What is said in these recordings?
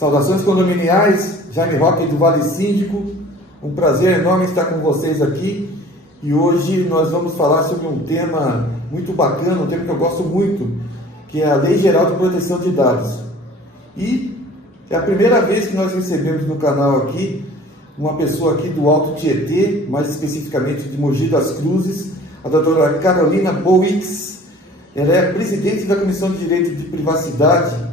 Saudações condominiais, Jaime Roque do Vale Síndico, um prazer enorme estar com vocês aqui e hoje nós vamos falar sobre um tema muito bacana, um tema que eu gosto muito, que é a Lei Geral de Proteção de Dados. E é a primeira vez que nós recebemos no canal aqui uma pessoa aqui do Alto Tietê, mais especificamente de Mogi das Cruzes, a doutora Carolina Bowix. Ela é presidente da Comissão de Direito de Privacidade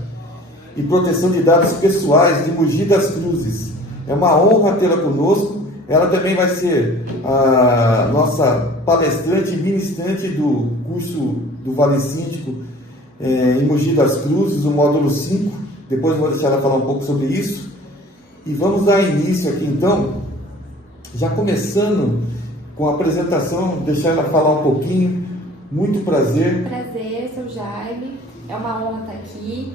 e Proteção de Dados Pessoais de Mogi das Cruzes. É uma honra tê-la conosco. Ela também vai ser a nossa palestrante e ministrante do curso do Vale Síndico em Mogi das Cruzes, o módulo 5. Depois eu vou deixar ela falar um pouco sobre isso. E vamos dar início aqui então, já começando com a apresentação, deixar ela falar um pouquinho. Muito prazer. Prazer, sou Jaime. É uma honra estar aqui.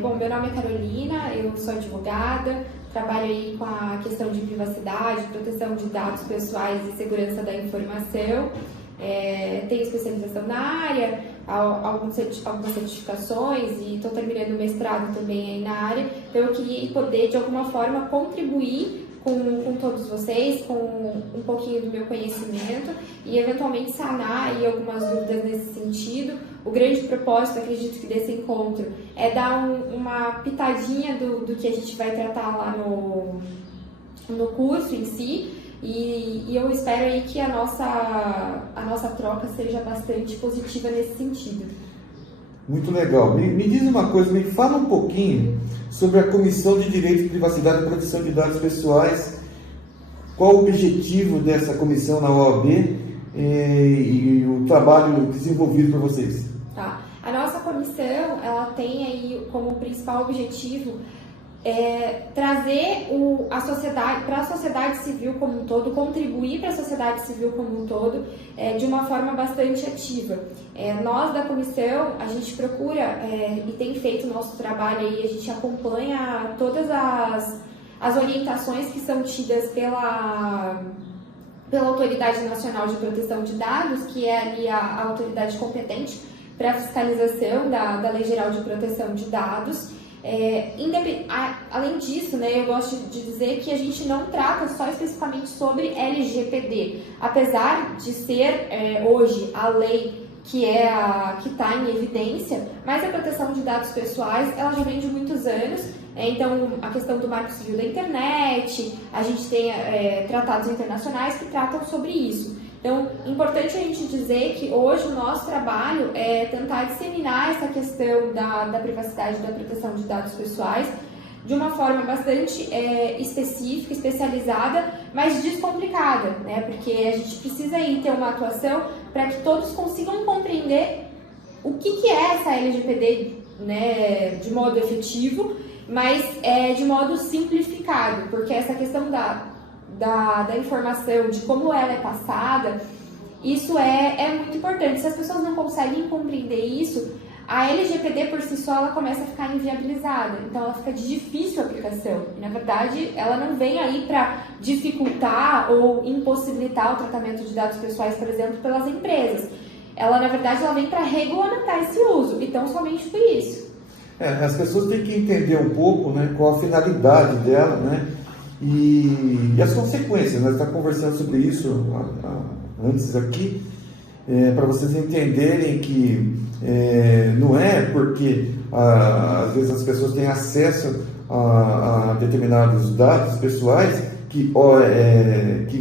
Bom, meu nome é Carolina, eu sou advogada, trabalho aí com a questão de privacidade, proteção de dados pessoais e segurança da informação. Tenho especialização na área, algumas certificações e estou terminando o mestrado também aí na área. Então eu queria poder, de alguma forma, contribuir com todos vocês, com um pouquinho do meu conhecimento e eventualmente sanar aí algumas dúvidas nesse sentido. O grande propósito, acredito que desse encontro, é dar uma pitadinha do que a gente vai tratar lá no curso em si. E eu espero aí que a nossa troca seja bastante positiva nesse sentido. Muito legal. Me diz uma coisa, me fala um pouquinho sobre a Comissão de Direito de Privacidade e Proteção de Dados Pessoais. Qual o objetivo dessa comissão na OAB e o trabalho desenvolvido por vocês? Tá. A nossa comissão, ela tem aí como principal objetivo trazer a sociedade, para a sociedade civil como um todo, contribuir para a sociedade civil como um todo de uma forma bastante ativa. Nós da comissão, a gente procura e tem feito o nosso trabalho aí, a gente acompanha todas as orientações que são tidas pela Autoridade Nacional de Proteção de Dados, que é ali a autoridade competente para a fiscalização da Lei Geral de Proteção de Dados. Além disso, né, eu gosto de dizer que a gente não trata só especificamente sobre LGPD, apesar de ser hoje a lei que está em evidência, mas a proteção de dados pessoais ela já vem de muitos anos. Então, a questão do Marco Civil da Internet, a gente tem tratados internacionais que tratam sobre isso. Então, é importante a gente dizer que hoje o nosso trabalho é tentar disseminar essa questão da privacidade e da proteção de dados pessoais de uma forma bastante específica, especializada, mas descomplicada, né? Porque a gente precisa aí ter uma atuação para que todos consigam compreender o que é essa LGPD, né, de modo efetivo, mas de modo simplificado, porque essa questão da informação, de como ela é passada, isso é muito importante. Se as pessoas não conseguem compreender isso, a LGPD por si só ela começa a ficar inviabilizada, então ela fica de difícil aplicação. E, na verdade, ela não vem aí para dificultar ou impossibilitar o tratamento de dados pessoais, por exemplo, pelas empresas. Ela, na verdade, ela vem para regulamentar esse uso, então somente por isso. As pessoas têm que entender um pouco, né, qual a finalidade dela, né? E as consequências, nós estamos conversando sobre isso antes aqui, para vocês entenderem que não é porque às vezes as pessoas têm acesso a determinados dados pessoais que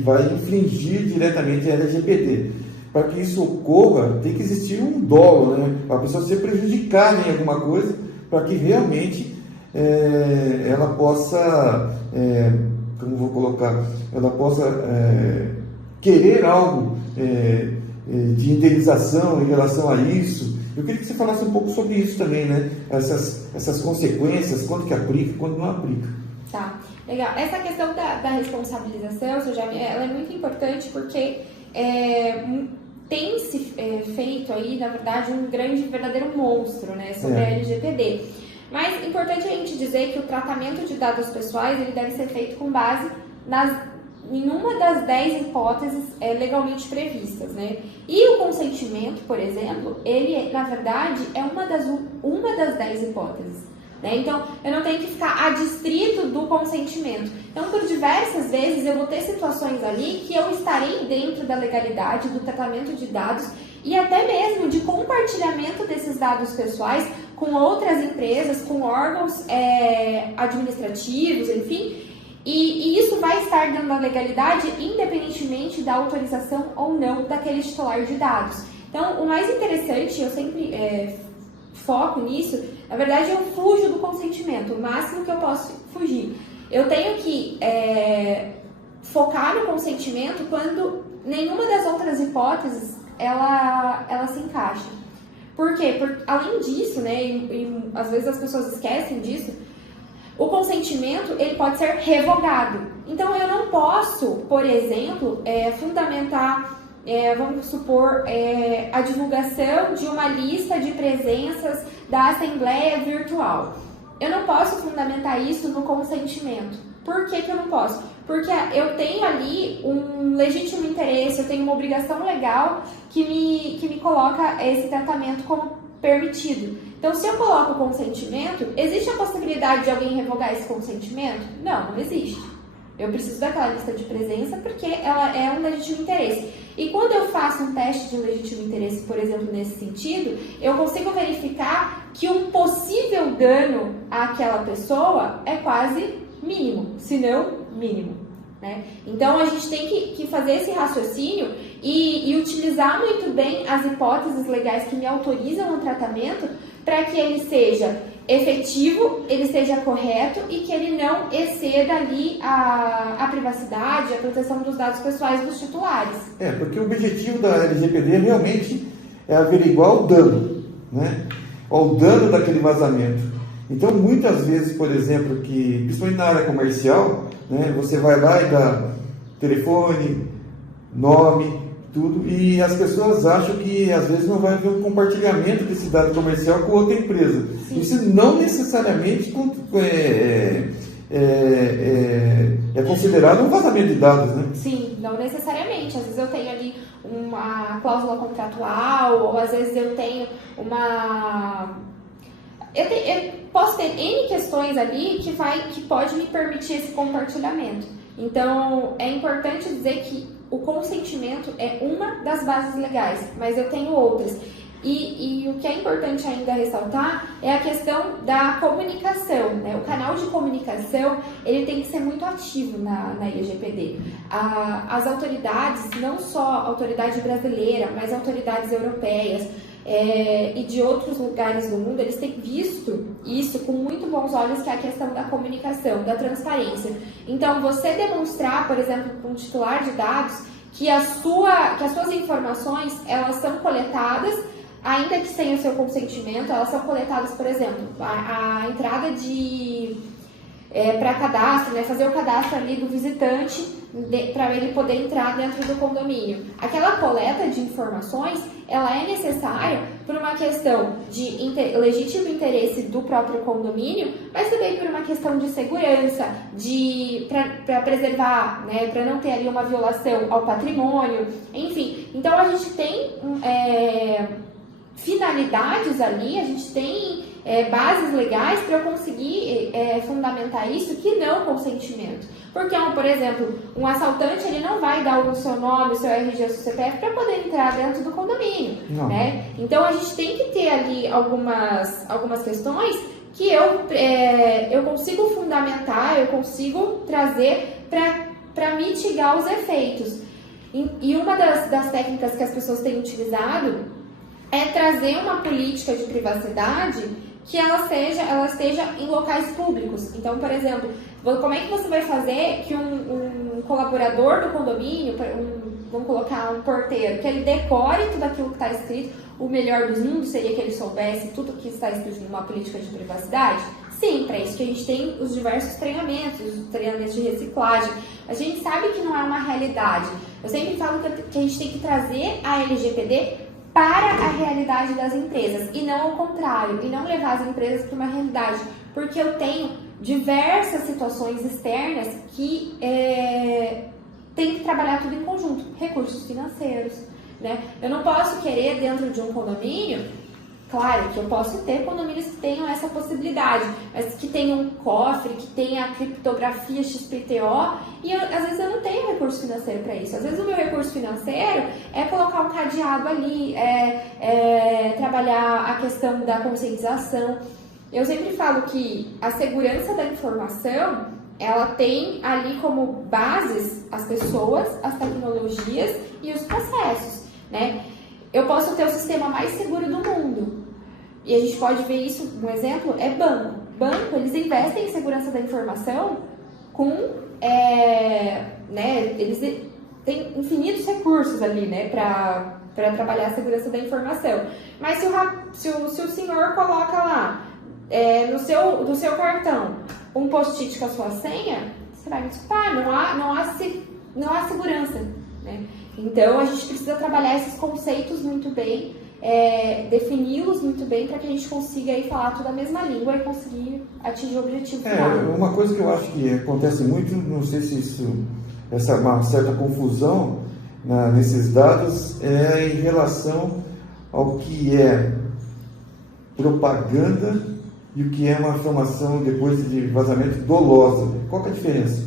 vai infringir diretamente a LGPD. Para que isso ocorra, tem que existir um dolo, né? A pessoa ser prejudicada em alguma coisa para que realmente ela possa, como vou colocar, ela possa querer algo de indenização em relação a isso. Eu queria que você falasse um pouco sobre isso também, né? Essas consequências, quando que aplica e quando não aplica. Tá, legal. Essa questão da responsabilização, ela é muito importante porque tem-se feito aí, na verdade, um verdadeiro monstro, né, sobre a LGPD. Mas é importante a gente dizer que o tratamento de dados pessoais ele deve ser feito com base em uma das 10 hipóteses legalmente previstas, né? E o consentimento, por exemplo, ele, na verdade, é uma das 10 hipóteses. né? Então, eu não tenho que ficar adstrito do consentimento. Então, por diversas vezes, eu vou ter situações ali que eu estarei dentro da legalidade, do tratamento de dados e até mesmo de compartilhamento desses dados pessoais com outras empresas, com órgãos administrativos, enfim. E isso vai estar dentro da legalidade, independentemente da autorização ou não daquele titular de dados. Então, o mais interessante, eu sempre foco nisso, na verdade eu fujo do consentimento, o máximo que eu posso fugir. Eu tenho que focar no consentimento quando nenhuma das outras hipóteses ela se encaixa. Por quê? Porque, além disso, né, e às vezes as pessoas esquecem disso, o consentimento ele pode ser revogado. Então eu não posso, por exemplo, fundamentar, vamos supor, a divulgação de uma lista de presenças da Assembleia Virtual. Eu não posso fundamentar isso no consentimento. Por que que eu não posso? Porque eu tenho ali um legítimo interesse, eu tenho uma obrigação legal que me coloca esse tratamento como permitido. Então, se eu coloco o consentimento, existe a possibilidade de alguém revogar esse consentimento? Não, não existe. Eu preciso daquela lista de presença porque ela é um legítimo interesse. E quando eu faço um teste de legítimo interesse, por exemplo, nesse sentido, eu consigo verificar que um possível dano àquela pessoa é quase mínimo, se não mínimo, né? Então, a gente tem que fazer esse raciocínio e utilizar muito bem as hipóteses legais que me autorizam o tratamento para que ele seja efetivo, ele seja correto e que ele não exceda ali a privacidade, a proteção dos dados pessoais dos titulares. Porque o objetivo da LGPD realmente é averiguar o dano, né? O dano daquele vazamento. Então, muitas vezes, por exemplo, principalmente na área comercial, né, você vai lá e dá telefone, nome, tudo, e as pessoas acham que às vezes não vai haver um compartilhamento desse dado comercial com outra empresa. Sim. Isso não necessariamente é considerado um vazamento de dados, né? Sim, não necessariamente. Às vezes eu tenho ali uma cláusula contratual, ou às vezes eu tenho uma... Eu posso ter N questões ali que pode me permitir esse compartilhamento. Então, é importante dizer que o consentimento é uma das bases legais, mas eu tenho outras. E o que é importante ainda ressaltar é a questão da comunicação, né? O canal de comunicação ele tem que ser muito ativo na LGPD. As autoridades, não só a autoridade brasileira, mas autoridades europeias, e de outros lugares do mundo, eles têm visto isso com muito bons olhos, que é a questão da comunicação, da transparência. Então, você demonstrar, por exemplo, para um titular de dados, que as suas informações, elas são coletadas, ainda que sem o seu consentimento, elas são coletadas, por exemplo, a entrada para cadastro, né, fazer o cadastro ali do visitante, para ele poder entrar dentro do condomínio. Aquela coleta de informações, ela é necessária por uma questão de legítimo interesse do próprio condomínio, mas também por uma questão de segurança, para preservar, né, para não ter ali uma violação ao patrimônio, enfim. Então, a gente tem finalidades ali, a gente tem bases legais para eu conseguir fundamentar isso, que não consentimento. Porque, por exemplo, um assaltante ele não vai dar o seu nome, o seu RG, o seu CPF para poder entrar dentro do condomínio, né? Então, a gente tem que ter ali algumas questões que eu consigo fundamentar, eu consigo trazer para mitigar os efeitos. E uma das técnicas que as pessoas têm utilizado é trazer uma política de privacidade que ela esteja em locais públicos. Então, por exemplo, como é que você vai fazer que um colaborador do condomínio, vamos colocar um porteiro, que ele decore tudo aquilo que está escrito? O melhor dos mundos seria que ele soubesse tudo que está escrito numa política de privacidade? Sim, para isso que a gente tem os diversos treinamentos, os treinamentos de reciclagem. A gente sabe que não é uma realidade. Eu sempre falo que a gente tem que trazer a LGPD para a realidade das empresas e não ao contrário, e não levar as empresas para uma realidade, porque eu tenho diversas situações externas que tem que trabalhar tudo em conjunto, recursos financeiros, né? Eu não posso querer dentro de um condomínio Claro que eu posso ter condomínios que tenham essa possibilidade, mas que tenham um cofre, que tenha a criptografia XPTO, e às vezes eu não tenho recurso financeiro para isso. Às vezes o meu recurso financeiro é colocar um cadeado ali, trabalhar a questão da conscientização. Eu sempre falo que a segurança da informação, ela tem ali como bases as pessoas, as tecnologias e os processos, né? Eu posso ter o sistema mais seguro do mundo. E a gente pode ver isso, um exemplo, é banco. Banco, eles investem em segurança da informação com, eles têm infinitos recursos ali, né, para trabalhar a segurança da informação. Mas se o senhor coloca lá, no seu cartão, um post-it com a sua senha, você vai me desculpar, não há segurança, né? Então, a gente precisa trabalhar esses conceitos muito bem, defini-los muito bem para que a gente consiga aí falar toda a mesma língua e conseguir atingir o objetivo final. Uma coisa que eu acho que acontece muito, não sei se essa é uma certa confusão nesses dados, é em relação ao que é propaganda e o que é uma informação depois de vazamento dolosa. Qual que é a diferença?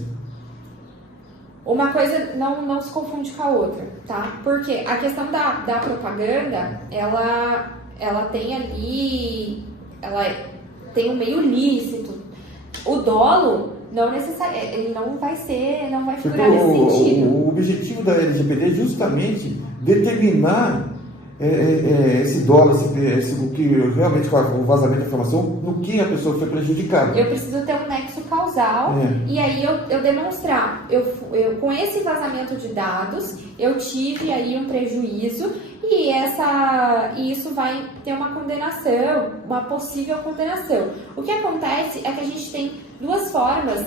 Uma coisa não se confunde com a outra, tá? Porque a questão da propaganda, ela tem ali, ela tem um meio lícito. O dolo, não necessariamente, ele não vai figurar nesse sentido. O objetivo da LGPD é justamente determinar esse dolo, o que realmente o vazamento da informação, no que a pessoa foi prejudicada. Eu preciso ter um nexo causal e aí eu demonstrar, com esse vazamento de dados, eu tive aí um prejuízo e isso vai ter uma condenação, uma possível condenação. O que acontece é que a gente tem duas formas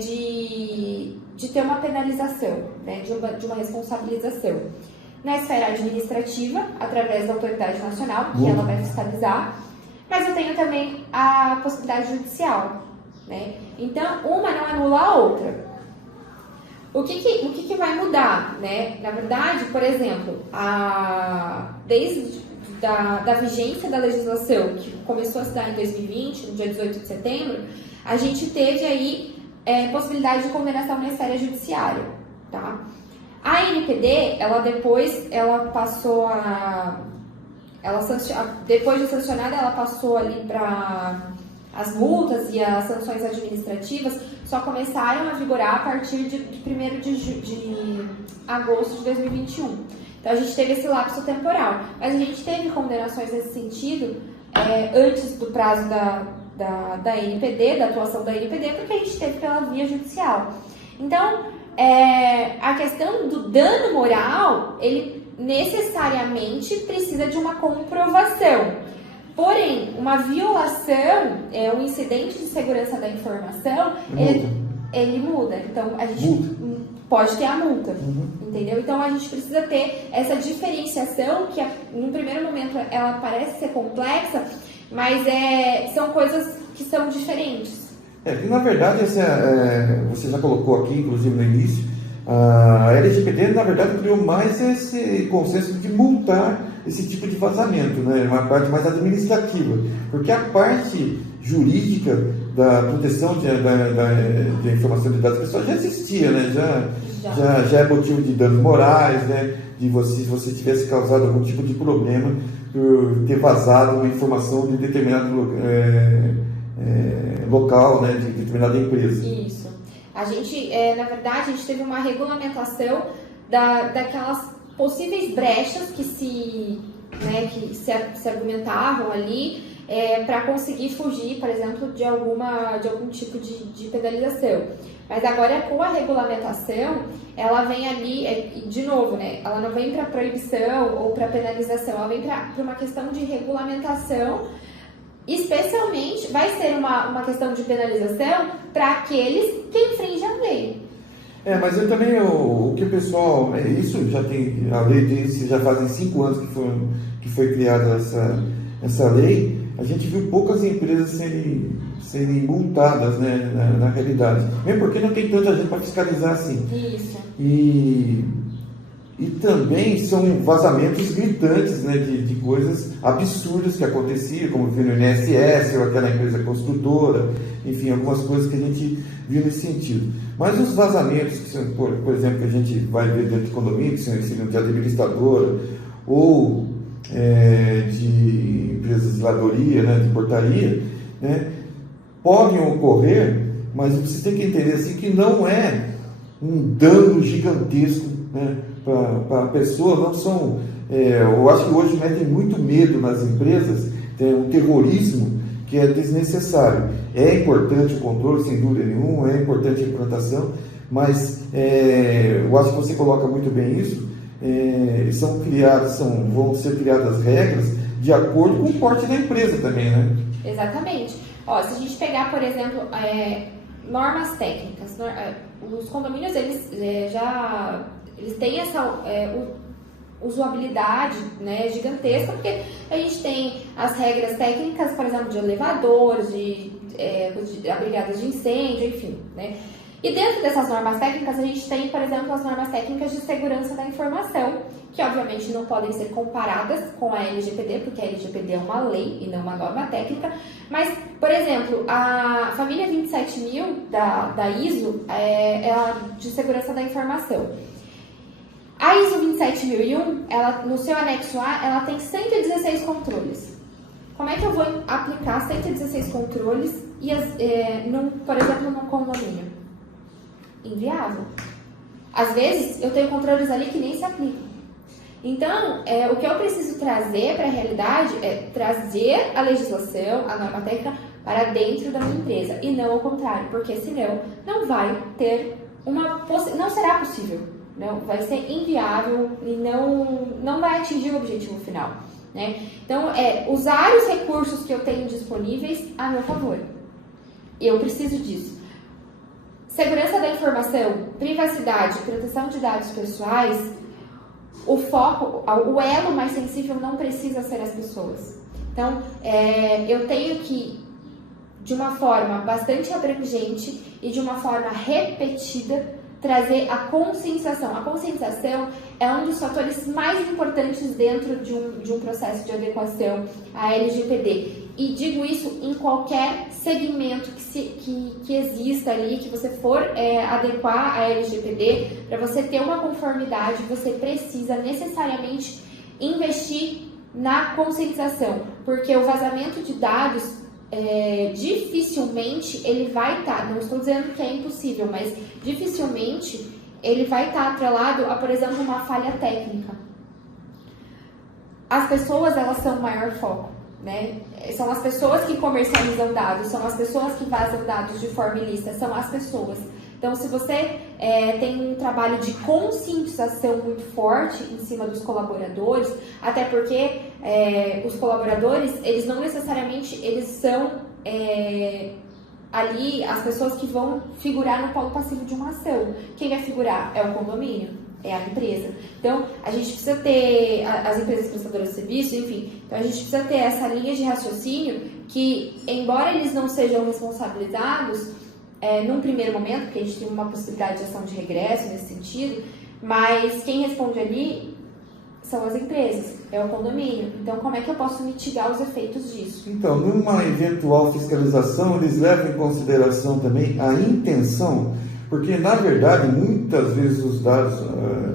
de ter uma penalização, né, de uma responsabilização. Na esfera administrativa, através da autoridade nacional, que ela vai fiscalizar, mas eu tenho também a possibilidade judicial, né? Então, uma não anula a outra. O que vai mudar, né? Na verdade, por exemplo, desde da vigência da legislação, que começou a se dar em 2020, no dia 18 de setembro, a gente teve aí possibilidade de condenação na esfera judiciária, tá? A ANPD, depois de sancionada, ela passou ali para as multas e as sanções administrativas, só começaram a vigorar a partir de 1º de agosto de 2021. Então, a gente teve esse lapso temporal, mas a gente teve condenações nesse sentido antes do prazo da ANPD, da atuação da ANPD, porque a gente teve pela via judicial. Então, a questão do dano moral, ele necessariamente precisa de uma comprovação. Porém, uma violação, um incidente de segurança da informação, ele muda. Então, a gente pode ter a multa, entendeu? Então, a gente precisa ter essa diferenciação que, num primeiro momento, ela parece ser complexa, mas são coisas que são diferentes. E na verdade, você já colocou aqui, inclusive no início, a LGPD, na verdade, criou mais esse consenso de multar esse tipo de vazamento, né? Uma parte mais administrativa, porque a parte jurídica da proteção da informação de dados pessoais já existia, né? Já é motivo de danos morais, né? Se você tivesse causado algum tipo de problema por ter vazado uma informação de determinado local, né, de determinada empresa. Isso. A gente, na verdade, a gente teve uma regulamentação daquelas possíveis brechas que se argumentavam ali para conseguir fugir, por exemplo, de algum tipo de penalização. Mas agora, com a regulamentação, ela vem ali, de novo, né, ela não vem para proibição ou para penalização, ela vem para uma questão de regulamentação. Especialmente, vai ser uma questão de penalização para aqueles que infringem a lei. Mas eu também, o que o pessoal, isso já tem, a lei diz, já fazem 5 anos que foi criada essa lei, a gente viu poucas empresas serem multadas, né, na realidade. Mesmo porque não tem tanta gente para fiscalizar assim. Isso. E E também são vazamentos gritantes, né, de coisas absurdas que aconteciam, como viu no INSS, ou aquela empresa construtora, enfim, algumas coisas que a gente viu nesse sentido. Mas os vazamentos, que são, por exemplo, que a gente vai ver dentro de condomínio, que são de administradora, ou de empresas de zeladoria, né, de portaria, né, podem ocorrer, mas você tem que entender assim, que não é um dano gigantesco, né, para a pessoa. Não são, eu acho que hoje metem muito medo nas empresas, tem um terrorismo que é desnecessário. É importante o controle, sem dúvida nenhuma, é importante a implantação, mas eu acho que você coloca muito bem isso. Vão ser criadas regras de acordo com o porte da empresa também, né? Exatamente. Ó, se a gente pegar, por exemplo, normas técnicas, os condomínios, eles têm essa usabilidade, né, gigantesca, porque a gente tem as regras técnicas, por exemplo, de elevadores, de brigadas de incêndio, enfim, né? E dentro dessas normas técnicas, a gente tem, por exemplo, as normas técnicas de segurança da informação, que obviamente não podem ser comparadas com a LGPD, porque a LGPD é uma lei e não uma norma técnica. Mas, por exemplo, a família 27000 da ISO é a de segurança da informação. A ISO 27001, no seu anexo A, ela tem 116 controles. Como é que eu vou aplicar 116 controles, por exemplo, num condomínio? Inviável. Às vezes, eu tenho controles ali que nem se aplicam. Então, o que eu preciso trazer para a realidade é trazer a legislação, a norma técnica, para dentro da minha empresa, e não ao contrário, porque senão não vai ter não será possível, não, vai ser inviável e não vai atingir o objetivo final, né? Então, usar os recursos que eu tenho disponíveis a meu favor. Eu preciso disso. Segurança da informação, privacidade, proteção de dados pessoais, o foco, o elo mais sensível não precisa ser as pessoas. Então, eu tenho que, de uma forma bastante abrangente e de uma forma repetida, trazer a conscientização. A conscientização é um dos fatores mais importantes dentro de um processo de adequação à LGPD. E digo isso em qualquer segmento que exista ali, que você for adequar à LGPD, para você ter uma conformidade, você precisa necessariamente investir na conscientização, porque o vazamento de dados dificilmente ele vai estar, não estou dizendo que é impossível, mas dificilmente ele vai estar atrelado a, por exemplo, uma falha técnica. As pessoas, elas são o maior foco, né? São as pessoas que comercializam dados, são as pessoas que vazam dados de forma ilícita, são as pessoas. Então, se você tem um trabalho de conscientização muito forte em cima dos colaboradores, até porque os colaboradores, eles não necessariamente eles são ali as pessoas que vão figurar no polo passivo de uma ação. Quem vai figurar é o condomínio, é a empresa. Então, a gente precisa ter, as empresas prestadoras de serviço, enfim, então a gente precisa ter essa linha de raciocínio que, embora eles não sejam responsabilizados, num primeiro momento, porque a gente tem uma possibilidade de ação de regresso nesse sentido, mas quem responde ali são as empresas, é o condomínio. Então, como é que eu posso mitigar os efeitos disso? Então, numa eventual fiscalização, eles levam em consideração também a intenção, porque, na verdade, muitas vezes os dados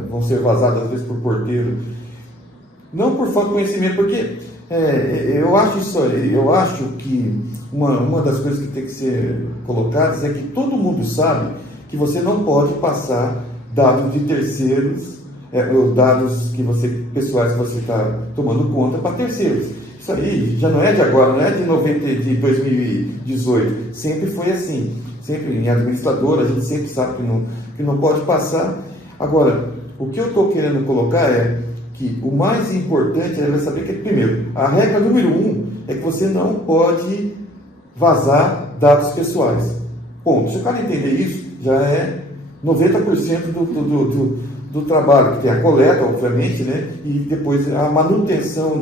vão ser vazados, às vezes, por porteiro, não por falta de conhecimento, porque eu acho que uma das coisas que tem que ser colocadas é que todo mundo sabe que você não pode passar dados de terceiros, dados pessoais que você está tomando conta para terceiros. Isso aí já não é de agora, não é de 2018, sempre foi assim. Sempre em administradora, a gente sempre sabe que não pode passar. Agora, o que eu estou querendo colocar é que o mais importante é saber que, primeiro, a regra número 1 é que você não pode vazar dados pessoais. Ponto. Se o cara entender isso, já é 90% do trabalho, que tem a coleta, obviamente, né? E depois a manutenção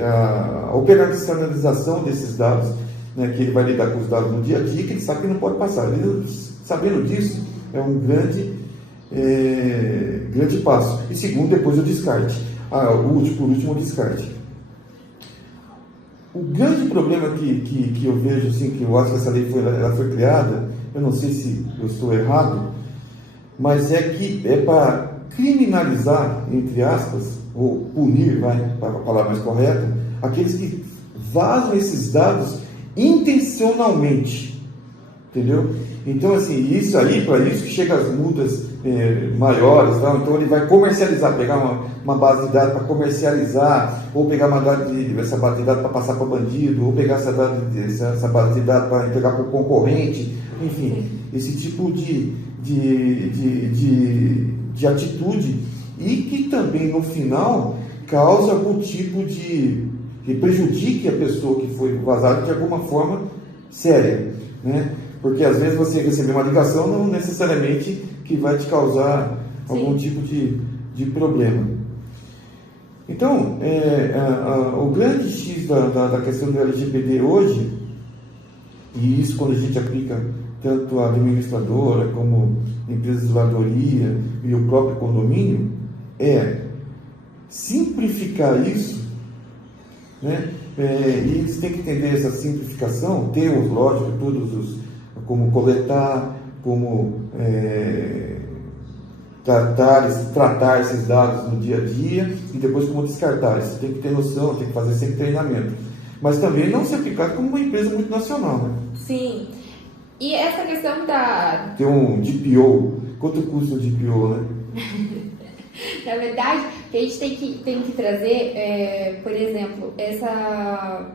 a operacionalização desses dados, né? Que ele vai lidar com os dados no dia a dia, que ele sabe que não pode passar. Ele, sabendo disso, é um grande grande passo. E segundo, depois o descarte. Por último, o descarte. O grande problema que eu vejo, assim, que eu acho que essa lei foi criada, eu não sei se eu estou errado, mas é que é para criminalizar, entre aspas, ou punir, para a palavra mais correta, aqueles que vazam esses dados intencionalmente, entendeu? Então, assim, isso aí, para isso que chega as multas maiores, tá? Então ele vai comercializar, pegar uma base de dados para comercializar, ou pegar essa base de dados para passar para bandido, ou pegar essa base de dados para entregar para o concorrente, enfim, esse tipo de atitude, e que também no final causa algum tipo que prejudique a pessoa que foi vazada de alguma forma séria, né? Porque às vezes você receber uma ligação não necessariamente que vai te causar algum tipo de problema. Então, o grande X da questão do LGPD hoje, e isso quando a gente aplica tanto a administradora como a empresa de zeladoria e o próprio condomínio, é simplificar isso, né? E eles têm que entender essa simplificação, ter lógico, como coletar, como tratar esses dados no dia a dia e depois como descartar. Isso tem que ter noção, tem que fazer sempre treinamento. Mas também não ser aplicado como uma empresa multinacional, né? Sim. E essa questão Tem um DPO. Quanto custa o DPO, né? Na verdade, o que a gente tem que trazer, por exemplo, essa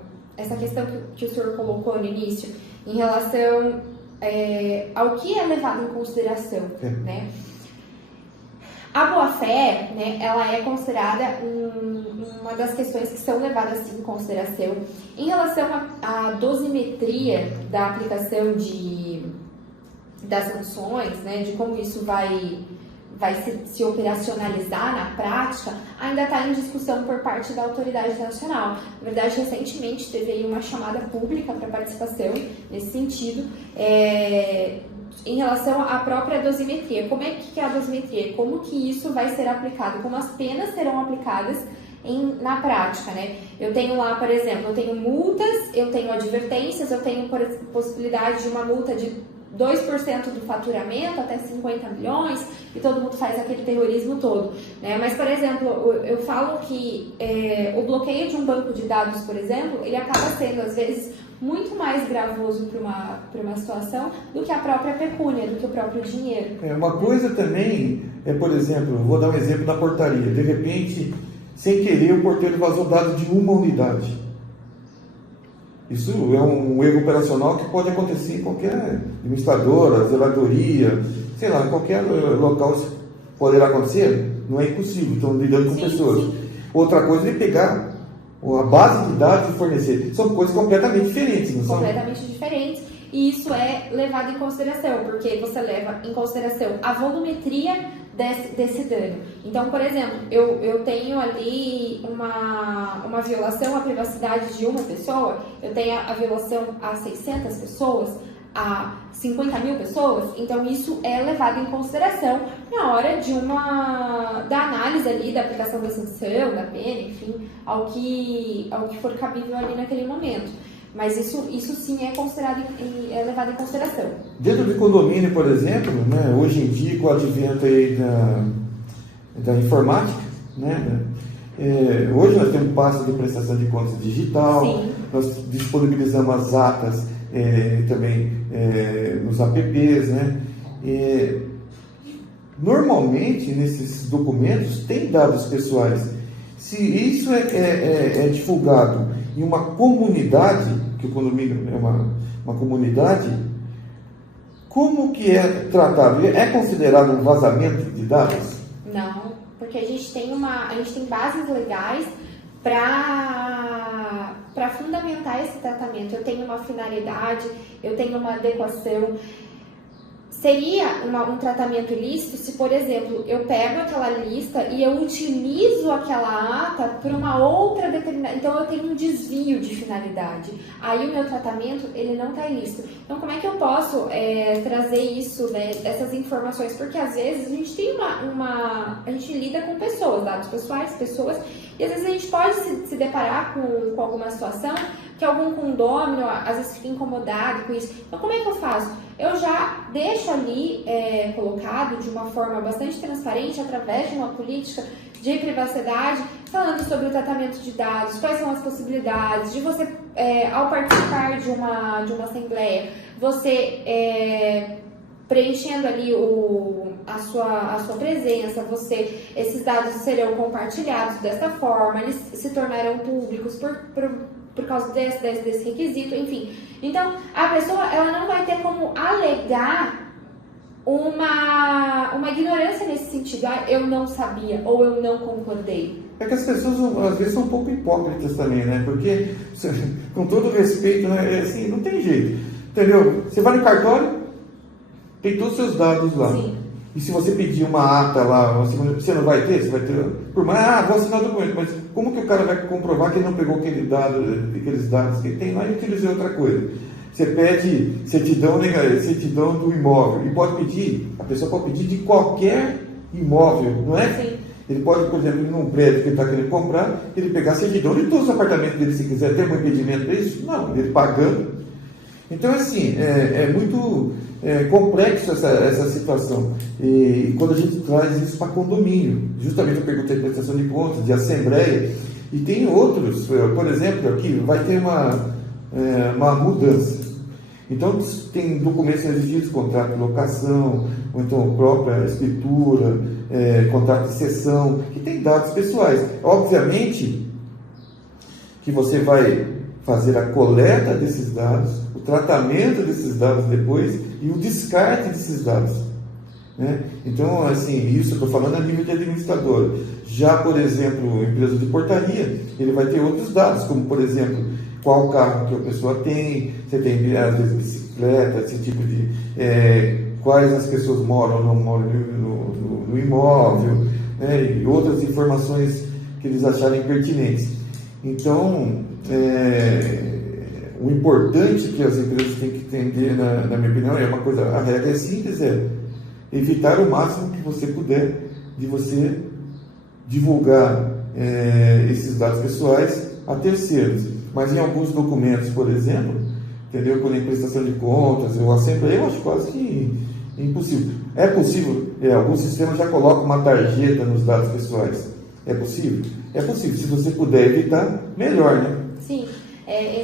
questão que o senhor colocou no início, em relação ao que é levado em consideração, né? A boa-fé, né, ela é considerada uma das questões que são levadas em consideração. Em relação à dosimetria da aplicação das sanções, né, de como isso vai se operacionalizar na prática, ainda está em discussão por parte da autoridade nacional. Na verdade, recentemente teve aí uma chamada pública para participação nesse sentido, em relação à própria dosimetria. Como é que é a dosimetria? Como que isso vai ser aplicado? Como as penas serão aplicadas na prática, né? Eu tenho lá, por exemplo, eu tenho multas, eu tenho advertências, eu tenho possibilidade de uma multa de 2% do faturamento até 50 milhões e todo mundo faz aquele terrorismo todo, né? Mas, por exemplo, eu falo que o bloqueio de um banco de dados, por exemplo, ele acaba sendo, às vezes, muito mais gravoso para uma situação do que a própria pecúnia, do que o próprio dinheiro. Uma coisa também por exemplo, vou dar um exemplo da portaria. De repente, sem querer, o porteiro vazou dados de uma unidade. Isso é um erro operacional que pode acontecer em qualquer administradora, zeladoria, sei lá, em qualquer local isso poderá acontecer. Não é impossível, estão lidando com pessoas. Sim. Outra coisa é pegar a base de dados e fornecer. São coisas completamente diferentes, não são? Completamente diferentes. E isso é levado em consideração, porque você leva em consideração a volumetria desse dano. Então, por exemplo, eu tenho ali uma violação à privacidade de uma pessoa, eu tenho a violação a 600 pessoas, a 50 mil pessoas, então isso é levado em consideração na hora da análise ali, da aplicação da sanção, da pena, enfim, ao que for cabível ali naquele momento. Mas isso sim é considerado é levado em consideração. Dentro do condomínio, por exemplo, né, hoje em dia, com o advento aí da informática, né, hoje nós temos passo de prestação de contas digital. Sim. Nós disponibilizamos as atas também nos apps, né? Normalmente, nesses documentos, tem dados pessoais. Se isso é divulgado em uma comunidade, que o condomínio é uma comunidade, como que é tratado? É considerado um vazamento de dados? Não, porque a gente tem bases legais para fundamentar esse tratamento. Eu tenho uma finalidade, eu tenho uma adequação. seria um tratamento ilícito se, por exemplo, eu pego aquela lista e eu utilizo aquela ata para uma outra determinada... Então, eu tenho um desvio de finalidade. Aí, o meu tratamento, ele não está ilícito. Então, como é que eu posso trazer isso, né, essas informações? Porque, às vezes, a gente tem a gente lida com pessoas, dados pessoais, pessoas, e, às vezes, a gente pode se deparar com alguma situação que algum condômino, às vezes, fica incomodado com isso. Então, como é que eu faço? Eu já deixo ali colocado de uma forma bastante transparente, através de uma política de privacidade, falando sobre o tratamento de dados, quais são as possibilidades de você, ao participar de uma assembleia, você preenchendo ali a sua presença, esses dados serão compartilhados dessa forma, eles se tornarão públicos por causa desse requisito, enfim. Então, a pessoa, ela não vai ter como alegar uma ignorância nesse sentido. Eu não sabia, ou eu não concordei. É que as pessoas, às vezes, são um pouco hipócritas também, né? Porque, com todo respeito, né? Assim, não tem jeito, entendeu? Você vai no cartório, tem todos os seus dados lá. Sim. E se você pedir uma ata lá, você não vai ter? Você vai ter... Por mais, vou assinar o documento, mas como que o cara vai comprovar que ele não pegou aqueles dados que ele tem lá e utilizou outra coisa? Você pede certidão do imóvel. E a pessoa pode pedir de qualquer imóvel, não é? Sim. Ele pode, por exemplo, num prédio que ele está querendo comprar, ele pegar a certidão de todos os apartamentos dele, se quiser. Tem algum impedimento para isso? Não, ele pagando. Então, assim, é muito complexo essa situação. E quando a gente traz isso para condomínio, justamente eu perguntei de prestação de contas, de assembleia, e tem outros, por exemplo, aqui vai ter uma mudança. Então, tem documentos exigidos, contrato de locação, ou então própria escritura, contrato de cessão, que tem dados pessoais. Obviamente que você vai fazer a coleta desses dados, o tratamento desses dados depois e o descarte desses dados, né? Então, assim, isso eu estou falando a nível de administrador. Já, por exemplo, empresa de portaria, ele vai ter outros dados, como, por exemplo, qual carro que a pessoa tem, você tem, às vezes, bicicleta, esse tipo de... quais as pessoas moram ou não moram no imóvel, né? E outras informações que eles acharem pertinentes. Então, o importante que as empresas têm que entender, na minha opinião, a regra é simples, evitar o máximo que você puder de você divulgar esses dados pessoais a terceiros. Mas em alguns documentos, por exemplo, entendeu? Quando em prestação de contas ou assembleia, eu acho quase que impossível. É possível, alguns sistemas já colocam uma tarjeta nos dados pessoais. É possível? É possível. Se você puder evitar, melhor, né? Sim.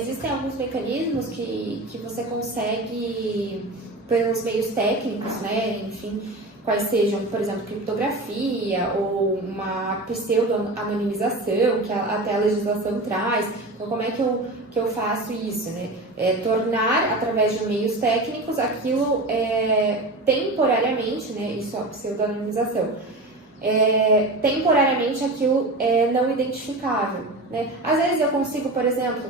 Existem alguns mecanismos que você consegue, pelos meios técnicos, né? Enfim, quais sejam, por exemplo, criptografia ou uma pseudo-anonimização, que até a legislação traz. Então, como é que eu faço isso, né? Tornar, através de meios técnicos, aquilo temporariamente, né? Isso é a pseudo-anonimização. Temporariamente aquilo não identificável, né? Às vezes eu consigo, por exemplo,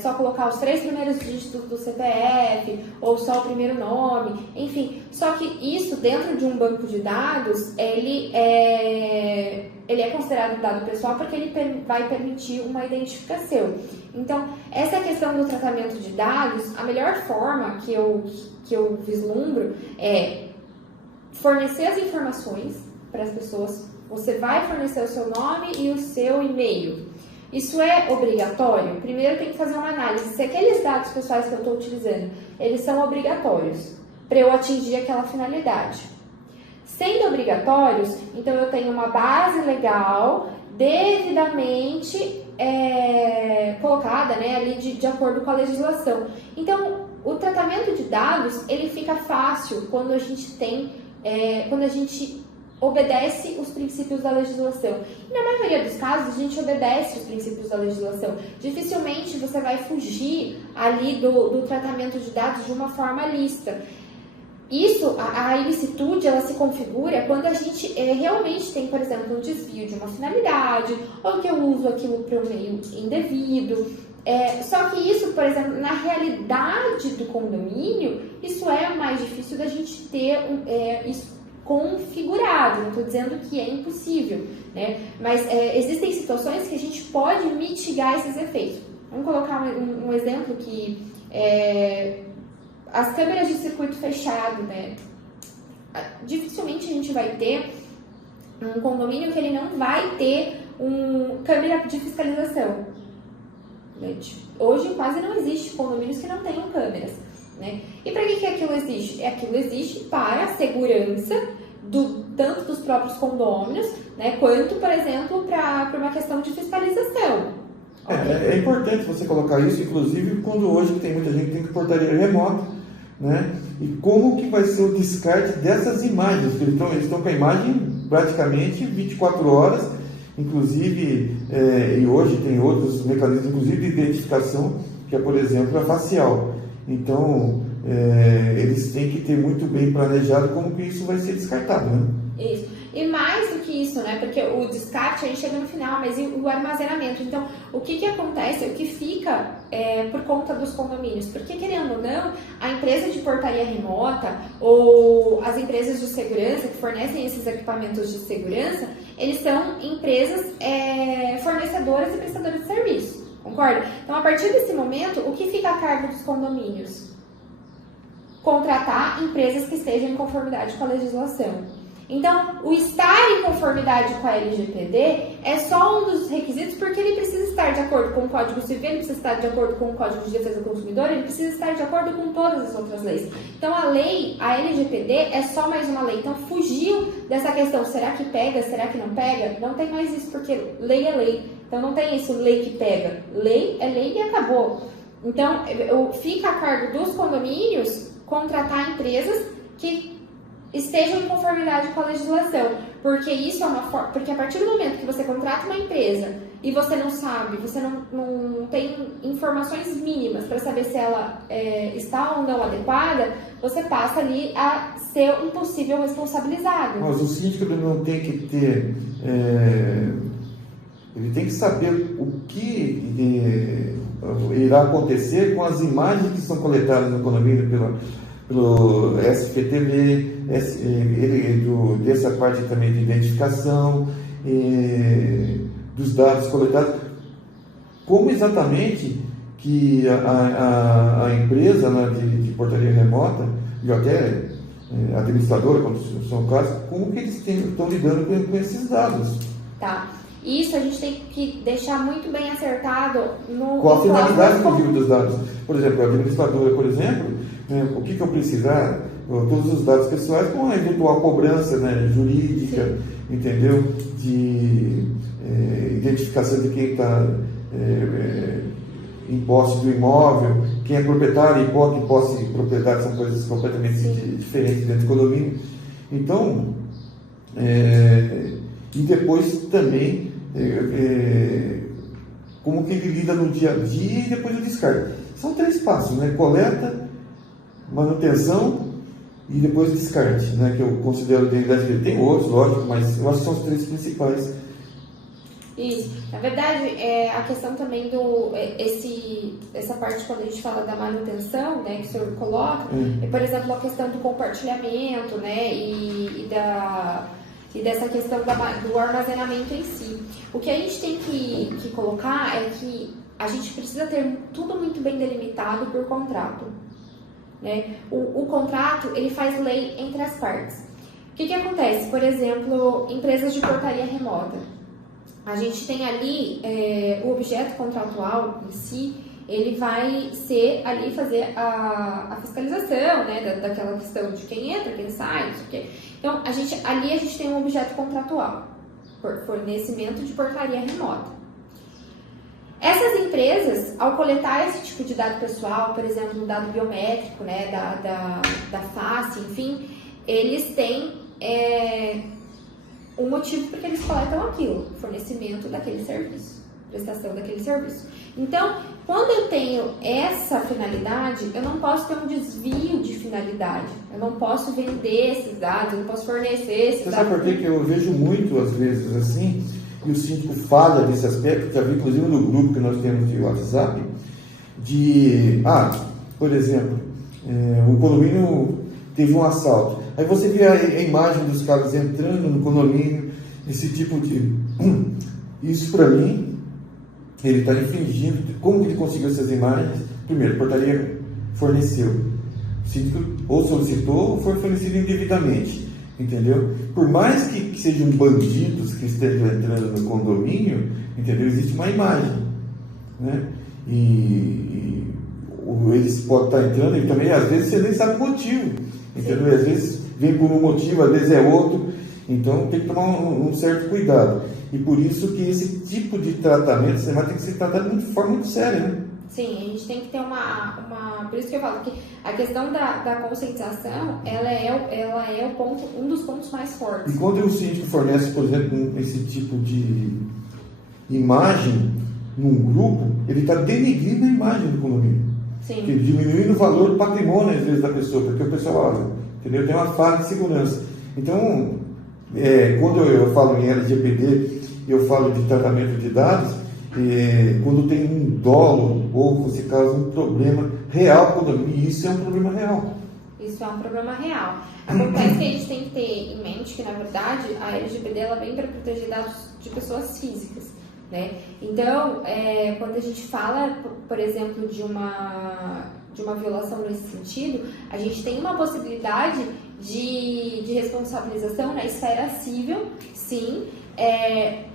só colocar os 3 primeiros dígitos do CPF ou só o primeiro nome, enfim. Só que isso dentro de um banco de dados, ele é considerado dado pessoal porque ele vai permitir uma identificação. Então, essa questão do tratamento de dados, a melhor forma que eu vislumbro é fornecer as informações para as pessoas. Você vai fornecer o seu nome e o seu e-mail. Isso é obrigatório? Primeiro tem que fazer uma análise se aqueles dados pessoais que eu estou utilizando, eles são obrigatórios para eu atingir aquela finalidade. Sendo obrigatórios, então eu tenho uma base legal devidamente colocada, né, ali de acordo com a legislação. Então, o tratamento de dados, ele fica fácil quando a gente obedece os princípios da legislação. E na maioria dos casos, a gente obedece os princípios da legislação. Dificilmente você vai fugir ali do tratamento de dados de uma forma lícita. Isso, a ilicitude, ela se configura quando a gente realmente tem, por exemplo, um desvio de uma finalidade, ou que eu uso aquilo para um meio indevido. Só que isso, por exemplo, na realidade do condomínio, isso isso é mais difícil da gente ter isso configurado, não estou dizendo que é impossível, né? Mas existem situações que a gente pode mitigar esses efeitos. Vamos colocar um exemplo que as câmeras de circuito fechado, né? Dificilmente a gente vai ter um condomínio que ele não vai ter câmera de fiscalização. Hoje quase não existe condomínios que não tenham câmeras, né? E para que aquilo existe? Aquilo existe para a segurança tanto dos próprios condôminos, né, quanto, por exemplo, para uma questão de fiscalização. É importante você colocar isso, inclusive quando hoje tem muita gente que tem portaria remota, né? E como que vai ser o descarte dessas imagens? Porque eles estão com a imagem praticamente 24 horas, inclusive, e hoje tem outros mecanismos, inclusive de identificação, que é, por exemplo, a facial. Então, eles têm que ter muito bem planejado como que isso vai ser descartado, né? Isso. E mais do que isso, né? Porque o descarte, a gente chega no final, mas e o armazenamento? Então, o que acontece? O que fica por conta dos condomínios? Porque, querendo ou não, a empresa de portaria remota ou as empresas de segurança que fornecem esses equipamentos de segurança, eles são empresas fornecedoras e prestadoras de serviço. Concorda? Então, a partir desse momento, o que fica a cargo dos condomínios? Contratar empresas que estejam em conformidade com a legislação. Então, o estar em conformidade com a LGPD é só um dos requisitos, porque ele precisa estar de acordo com o Código Civil, ele precisa estar de acordo com o Código de Defesa do Consumidor, ele precisa estar de acordo com todas as outras leis. Então, a LGPD é só mais uma lei. Então, fugiu dessa questão, será que pega, será que não pega? Não tem mais isso, porque lei é lei. Então, não tem isso, lei que pega. Lei é lei e acabou. Então, fica a cargo dos condomínios contratar empresas que estejam em conformidade com a legislação, porque isso é porque a partir do momento que você contrata uma empresa e você não sabe, você não tem informações mínimas para saber se ela está ou não adequada, você passa ali a ser um possível responsabilizado. Mas o síndico não tem que ter, ele tem que saber o que irá acontecer com as imagens que são coletadas no condomínio pelo SPTV, dessa parte também de identificação, dos dados coletados. Como exatamente que a empresa, né, de portaria remota, e até administradora, quando são casos, como que eles estão lidando com esses dados? Tá. Isso a gente tem que deixar muito bem acertado com a finalidade, inclusive, dos dados. Por exemplo, a administradora, por exemplo, o que eu precisar, todos os dados pessoais com a eventual cobrança, né, jurídica, sim, entendeu? De identificação de quem está em posse do imóvel, quem é proprietário e posse e propriedade são coisas completamente diferentes dentro do condomínio. Então, e depois também como que ele lida no dia a dia e depois o descarte. São 3 passos, né? Coleta, manutenção e depois o descarte, né? Que eu considero de identidade. Tem outros, lógico, mas eu acho que são os 3 principais. Isso. Na verdade, a questão também essa parte quando a gente fala da manutenção, né, que o senhor coloca, por exemplo, a questão do compartilhamento, né, e dessa questão do armazenamento em si. O que a gente tem que colocar é que a gente precisa ter tudo muito bem delimitado por contrato, né? O contrato, ele faz lei entre as partes. O que acontece? Por exemplo, empresas de portaria remota. A gente tem ali o objeto contratual em si, ele vai ser ali fazer a fiscalização, né, daquela questão de quem entra, quem sai, não sei o quê. Então, ali a gente tem um objeto contratual, fornecimento de portaria remota. Essas empresas, ao coletar esse tipo de dado pessoal, por exemplo, um dado biométrico, né, da face, enfim, eles têm um motivo porque eles coletam aquilo, fornecimento daquele serviço, prestação daquele serviço. Então, quando eu tenho essa finalidade, eu não posso ter um desvio de finalidade. Eu não posso vender esses dados, eu não posso fornecer esses dados. Você sabe por que eu vejo muito, às vezes, assim, e o síndico fala desse aspecto, já vi inclusive no grupo que nós temos de WhatsApp, por exemplo, o condomínio teve um assalto. Aí você vê a imagem dos caras entrando no condomínio, esse tipo de... Isso para mim, ele está infringindo. Como que ele conseguiu essas imagens? Primeiro, a portaria forneceu. O síndico ou solicitou ou foi fornecido indevidamente. Entendeu? Por mais que sejam bandidos que estejam entrando no condomínio, entendeu? Existe uma imagem, né? E eles podem estar entrando e também, às vezes, você nem sabe o motivo, entendeu? E, às vezes vem por um motivo, às vezes é outro, então tem que tomar um certo cuidado. E por isso que esse tipo de tratamento, você vai ter que ser tratado de forma muito séria, né? Sim, a gente tem que ter por isso que eu falo que a questão da conscientização, ela é um dos pontos mais fortes. E quando o síndico fornece, por exemplo, esse tipo de imagem num grupo, ele está denegrindo a imagem do condomínio. Sim. Diminuindo o valor do patrimônio, às vezes, da pessoa, porque o pessoal, olha, entendeu? Tem uma falha de segurança. Então, quando eu falo em LGPD, eu falo de tratamento de dados, quando tem um dolo ou você causa um problema real para o condomínio, e isso é um problema real. Isso é um problema real. Acontece que a gente tem que ter em mente que, na verdade, a LGPD ela vem para proteger dados de pessoas físicas, né? Então, quando a gente fala, por exemplo, de uma violação nesse sentido, a gente tem uma possibilidade de responsabilização na esfera civil, sim,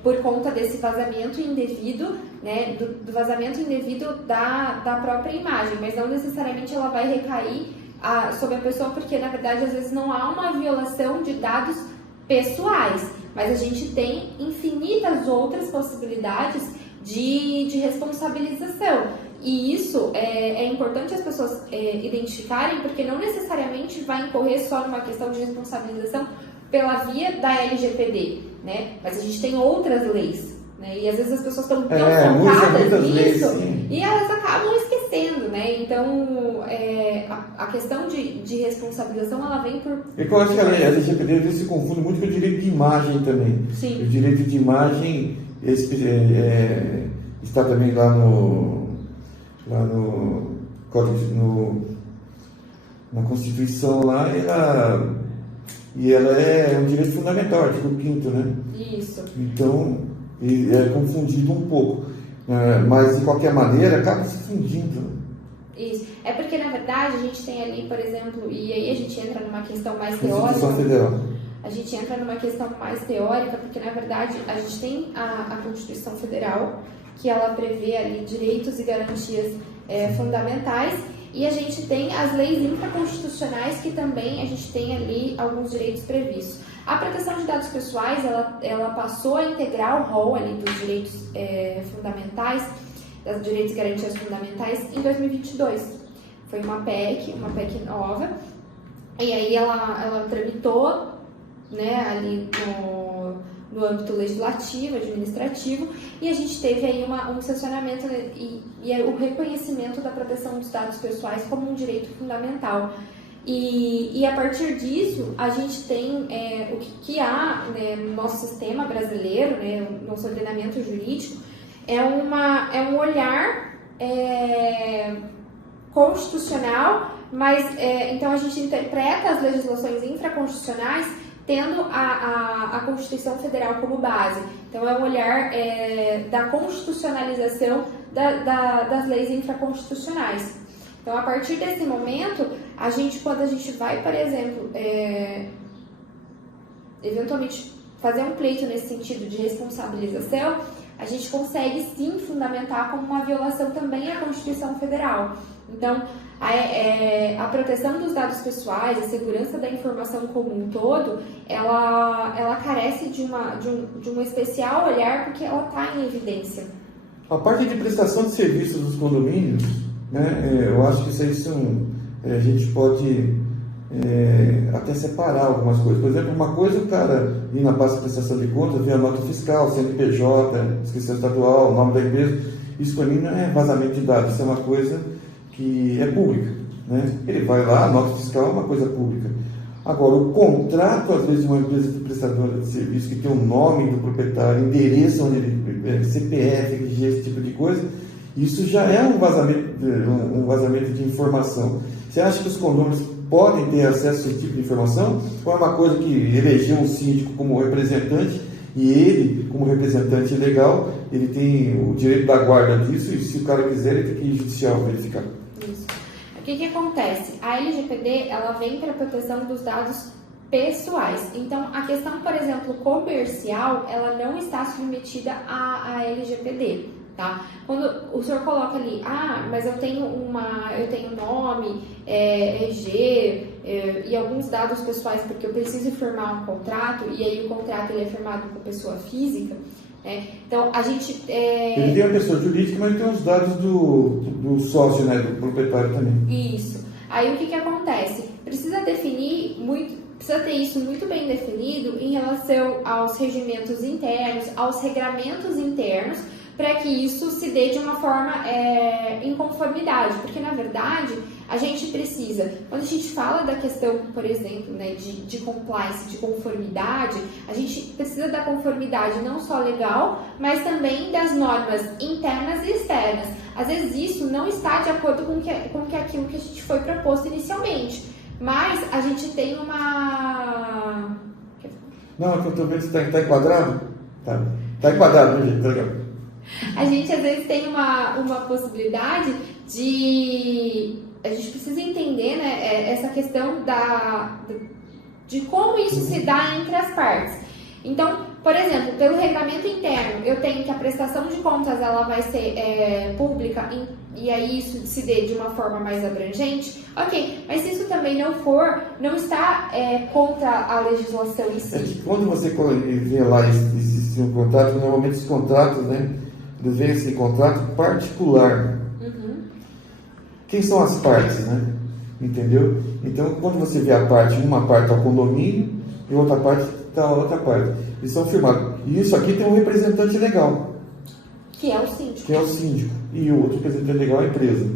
por conta desse vazamento indevido, né, do vazamento indevido da própria imagem, mas não necessariamente ela vai recair sobre a pessoa, porque na verdade às vezes não há uma violação de dados pessoais, mas a gente tem infinitas outras possibilidades de responsabilização. E isso é importante as pessoas identificarem, porque não necessariamente vai incorrer só numa questão de responsabilização pela via da LGPD, né? Mas a gente tem outras leis, né? E às vezes as pessoas estão tão focadas nisso e elas acabam esquecendo, né? Então, a questão de responsabilização, ela vem por... Eu acho que a LGPD às vezes se confunde muito com o direito de imagem também. Sim. O direito de imagem está também lá no Código, na Constituição lá, e ela é um direito fundamental, artigo 5º, né? Isso. Então, é confundido um pouco, mas de qualquer maneira acaba se fundindo. Isso. É porque, na verdade, a gente tem ali, por exemplo, e aí a gente entra numa questão mais Constituição teórica. Federal. A gente entra numa questão mais teórica, porque, na verdade, a gente tem a Constituição Federal, que ela prevê ali direitos e garantias fundamentais, e a gente tem as leis infraconstitucionais, que também a gente tem ali alguns direitos previstos. A proteção de dados pessoais, ela passou a integrar o rol ali dos direitos fundamentais, dos direitos e garantias fundamentais, em 2022. Foi uma PEC nova, e aí ela tramitou, né, ali no âmbito legislativo, administrativo, e a gente teve aí um sancionamento e o reconhecimento da proteção dos dados pessoais como um direito fundamental. E a partir disso, a gente tem o que há, né, no nosso sistema brasileiro, né, no nosso ordenamento jurídico, é um olhar constitucional, mas então a gente interpreta as legislações infraconstitucionais tendo a Constituição Federal como base. Então, é um olhar da constitucionalização das leis infraconstitucionais. Então, a partir desse momento, quando a gente vai, por exemplo, eventualmente fazer um pleito nesse sentido de responsabilização, a gente consegue sim fundamentar como uma violação também à Constituição Federal. Então, a proteção dos dados pessoais, a segurança da informação como um todo, ela carece de um especial olhar, porque ela está em evidência. A parte de prestação de serviços dos condomínios, né, eu acho que isso a gente pode até separar algumas coisas. Por exemplo, uma coisa, o cara ir na pasta de prestação de contas, ver a nota fiscal, CNPJ, inscrição estadual, nome da empresa, isso para mim não é vazamento de dados, isso é uma coisa que é pública, né? Ele vai lá, a nota fiscal é uma coisa pública. Agora, o contrato, às vezes, de uma empresa de prestadora de serviço que tem o nome do proprietário, endereço onde ele, CPF, RG, esse tipo de coisa, isso já é um vazamento de informação. Você acha que os condôminos podem ter acesso a esse tipo de informação? Ou é uma coisa que elegeu um síndico como representante e ele, como representante legal, ele tem o direito da guarda disso e se o cara quiser, ele tem que ir judicial verificar? Isso. O que acontece? A LGPD, ela vem para a proteção dos dados pessoais. Então, a questão, por exemplo, comercial, ela não está submetida à LGPD, tá? Quando o senhor coloca ali, mas eu tenho nome, RG e alguns dados pessoais porque eu preciso firmar um contrato e aí o contrato ele é firmado com pessoa física, né? Então, a gente... Ele tem a pessoa jurídica, mas ele tem os dados do sócio, né, do proprietário também. Isso. Aí, o que acontece? Precisa ter isso muito bem definido em relação aos regimentos internos, aos regramentos internos, para que isso se dê de uma forma em conformidade, porque na verdade a gente precisa, quando a gente fala da questão, por exemplo, né, de compliance, de conformidade, a gente precisa da conformidade não só legal, mas também das normas internas e externas. Às vezes isso não está de acordo com aquilo que a gente foi proposto inicialmente, mas a gente tem uma... Não, é que eu estou vendo se está enquadrado. Tá enquadrado, né, gente? Tá legal. A gente às vezes tem uma possibilidade de... A gente precisa entender, né, essa questão de como isso se dá entre as partes. Então, por exemplo, pelo regulamento interno, eu tenho que a prestação de contas ela vai ser pública e aí isso se dê de uma forma mais abrangente. Ok, mas se isso também não está contra a legislação em si. Quando você vê lá existe um contrato, normalmente os contratos, né, eles veem esse contrato particular. Uhum. Quem são as partes, né? Entendeu? Então, quando você vê uma parte ao condomínio e outra parte está a outra parte. Eles são firmados. E isso aqui tem um representante legal. Que é o síndico. Que é o síndico. E o outro representante legal é a empresa.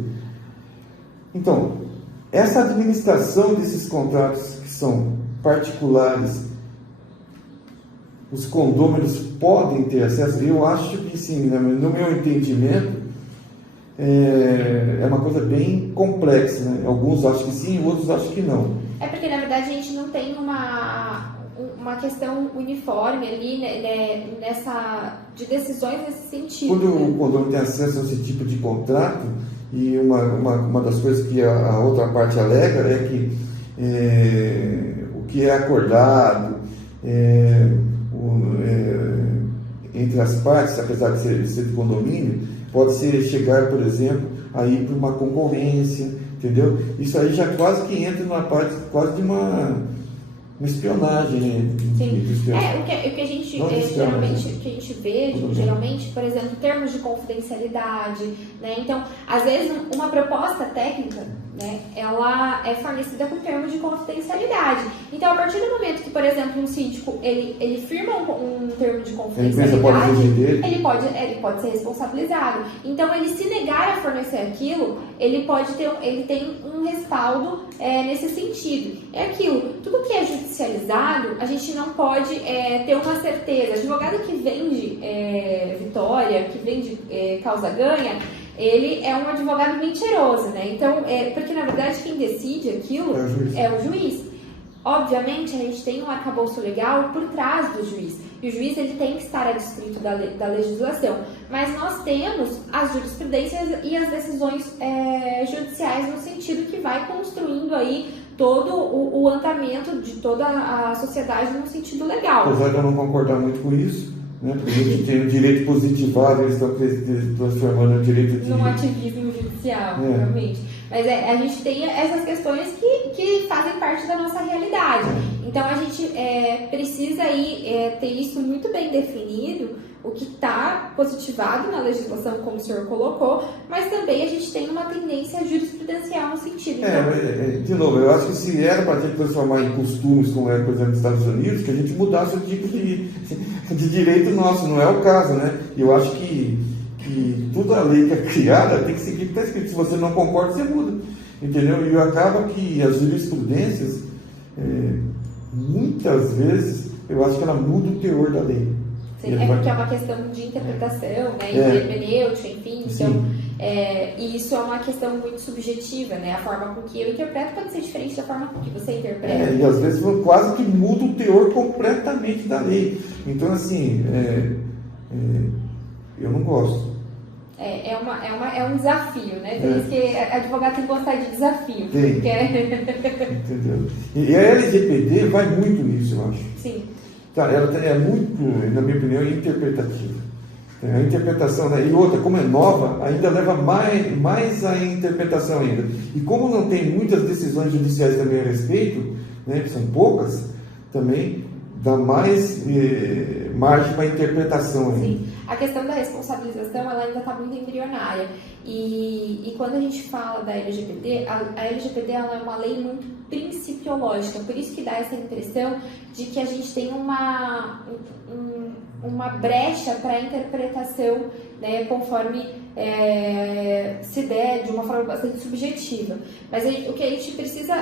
Então, essa administração desses contratos que são particulares, os condôminos podem ter acesso? Eu acho que sim, no meu entendimento, é uma coisa bem complexa, né? Alguns acham que sim, outros acham que não. É porque, na verdade, a gente não tem uma questão uniforme ali, né, de decisões nesse sentido. Quando o condômino tem acesso a esse tipo de contrato, e uma das coisas que a outra parte alega é que o que é acordado entre as partes, apesar de ser de condomínio, pode chegar, por exemplo, a ir para uma concorrência, entendeu? Isso aí já quase que entra numa parte quase de uma espionagem, né? Sim. O que a gente vê, geralmente, por exemplo, termos de confidencialidade, né? Então, às vezes, uma proposta técnica, né, ela é fornecida com termos de confidencialidade. Então, a partir do momento que, por exemplo, um síndico, ele firma um termo de confidencialidade, ele pode ser responsabilizado. Então, ele se negar a fornecer aquilo, ele tem um respaldo nesse sentido. É aquilo, tudo que é judicializado, a gente não pode ter uma certeza. Advogado que vende vitória, que vende causa-ganha, ele é um advogado mentiroso, né? Então, porque na verdade quem decide aquilo é o juiz. Obviamente, a gente tem um arcabouço legal por trás do juiz. E o juiz ele tem que estar adscrito da legislação. Mas nós temos as jurisprudências e as decisões judiciais no sentido que vai construindo aí todo o andamento de toda a sociedade no sentido legal. Apesar de eu não concordar muito com isso, né? Porque a gente tem o direito positivado, eles estão transformando o direito de... Num ativismo judicial, realmente. Mas a gente tem essas questões que fazem parte da nossa realidade. Então, a gente precisa aí ter isso muito bem definido, o que está positivado na legislação, como o senhor colocou, mas também a gente tem uma tendência jurisprudencial no sentido. Então... de novo, eu acho que se era para a gente transformar em costumes, como é, por exemplo, nos Estados Unidos, que a gente mudasse o tipo de direito nosso, não é o caso, né? E eu acho que toda a lei que é criada tem que seguir o que está escrito. Se você não concorda, você muda. Entendeu? E acaba que as jurisprudências, muitas vezes, eu acho que ela muda o teor da lei. Sim, porque é uma questão de interpretação, né? Hermenêutica, enfim. Então, E isso é uma questão muito subjetiva, né? A forma com que eu interpreto pode ser diferente da forma com que você interpreta. E às vezes quase que muda o teor completamente da lei. Então, assim, eu não gosto. É um desafio, né? Por isso que advogado tem que gostar de desafio. Tem. Entendeu? E a LGPD vai muito nisso, eu acho. Sim. Tá, ela é muito, na minha opinião, interpretativa. A interpretação, né? E outra, como é nova, ainda leva mais a interpretação ainda. E como não tem muitas decisões judiciais também a respeito, né, que são poucas, também dá mais margem para interpretação ainda. Sim. A questão da responsabilização, ela ainda está muito embrionária. E quando a gente fala da LGPD, a LGPD ela é uma lei muito principiológica, por isso que dá essa impressão de que a gente tem uma brecha para a interpretação, né, conforme se der de uma forma bastante subjetiva. Mas o que a gente precisa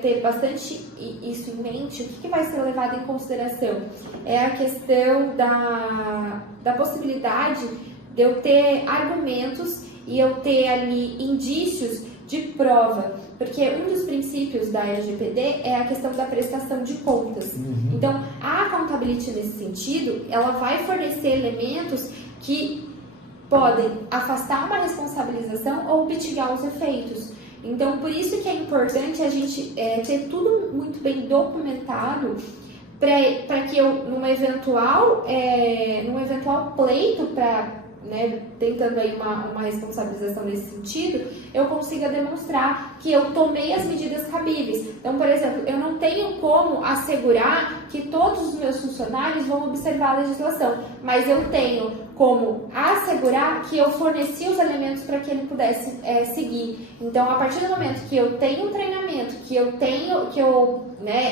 ter bastante isso em mente, o que vai ser levado em consideração? É a questão da possibilidade de eu ter argumentos e eu ter ali indícios de prova, porque um dos princípios da LGPD é a questão da prestação de contas. Uhum. Então, a accountability nesse sentido, ela vai fornecer elementos que podem afastar uma responsabilização ou mitigar os efeitos. Então, por isso que é importante a gente ter tudo muito bem documentado para que eu, num eventual pleito para tentando aí uma responsabilização nesse sentido, eu consiga demonstrar que eu tomei as medidas cabíveis. Então, por exemplo, eu não tenho como assegurar que todos os meus funcionários vão observar a legislação, mas eu tenho como assegurar que eu forneci os elementos para que ele pudesse seguir. Então, a partir do momento que eu tenho um treinamento, que eu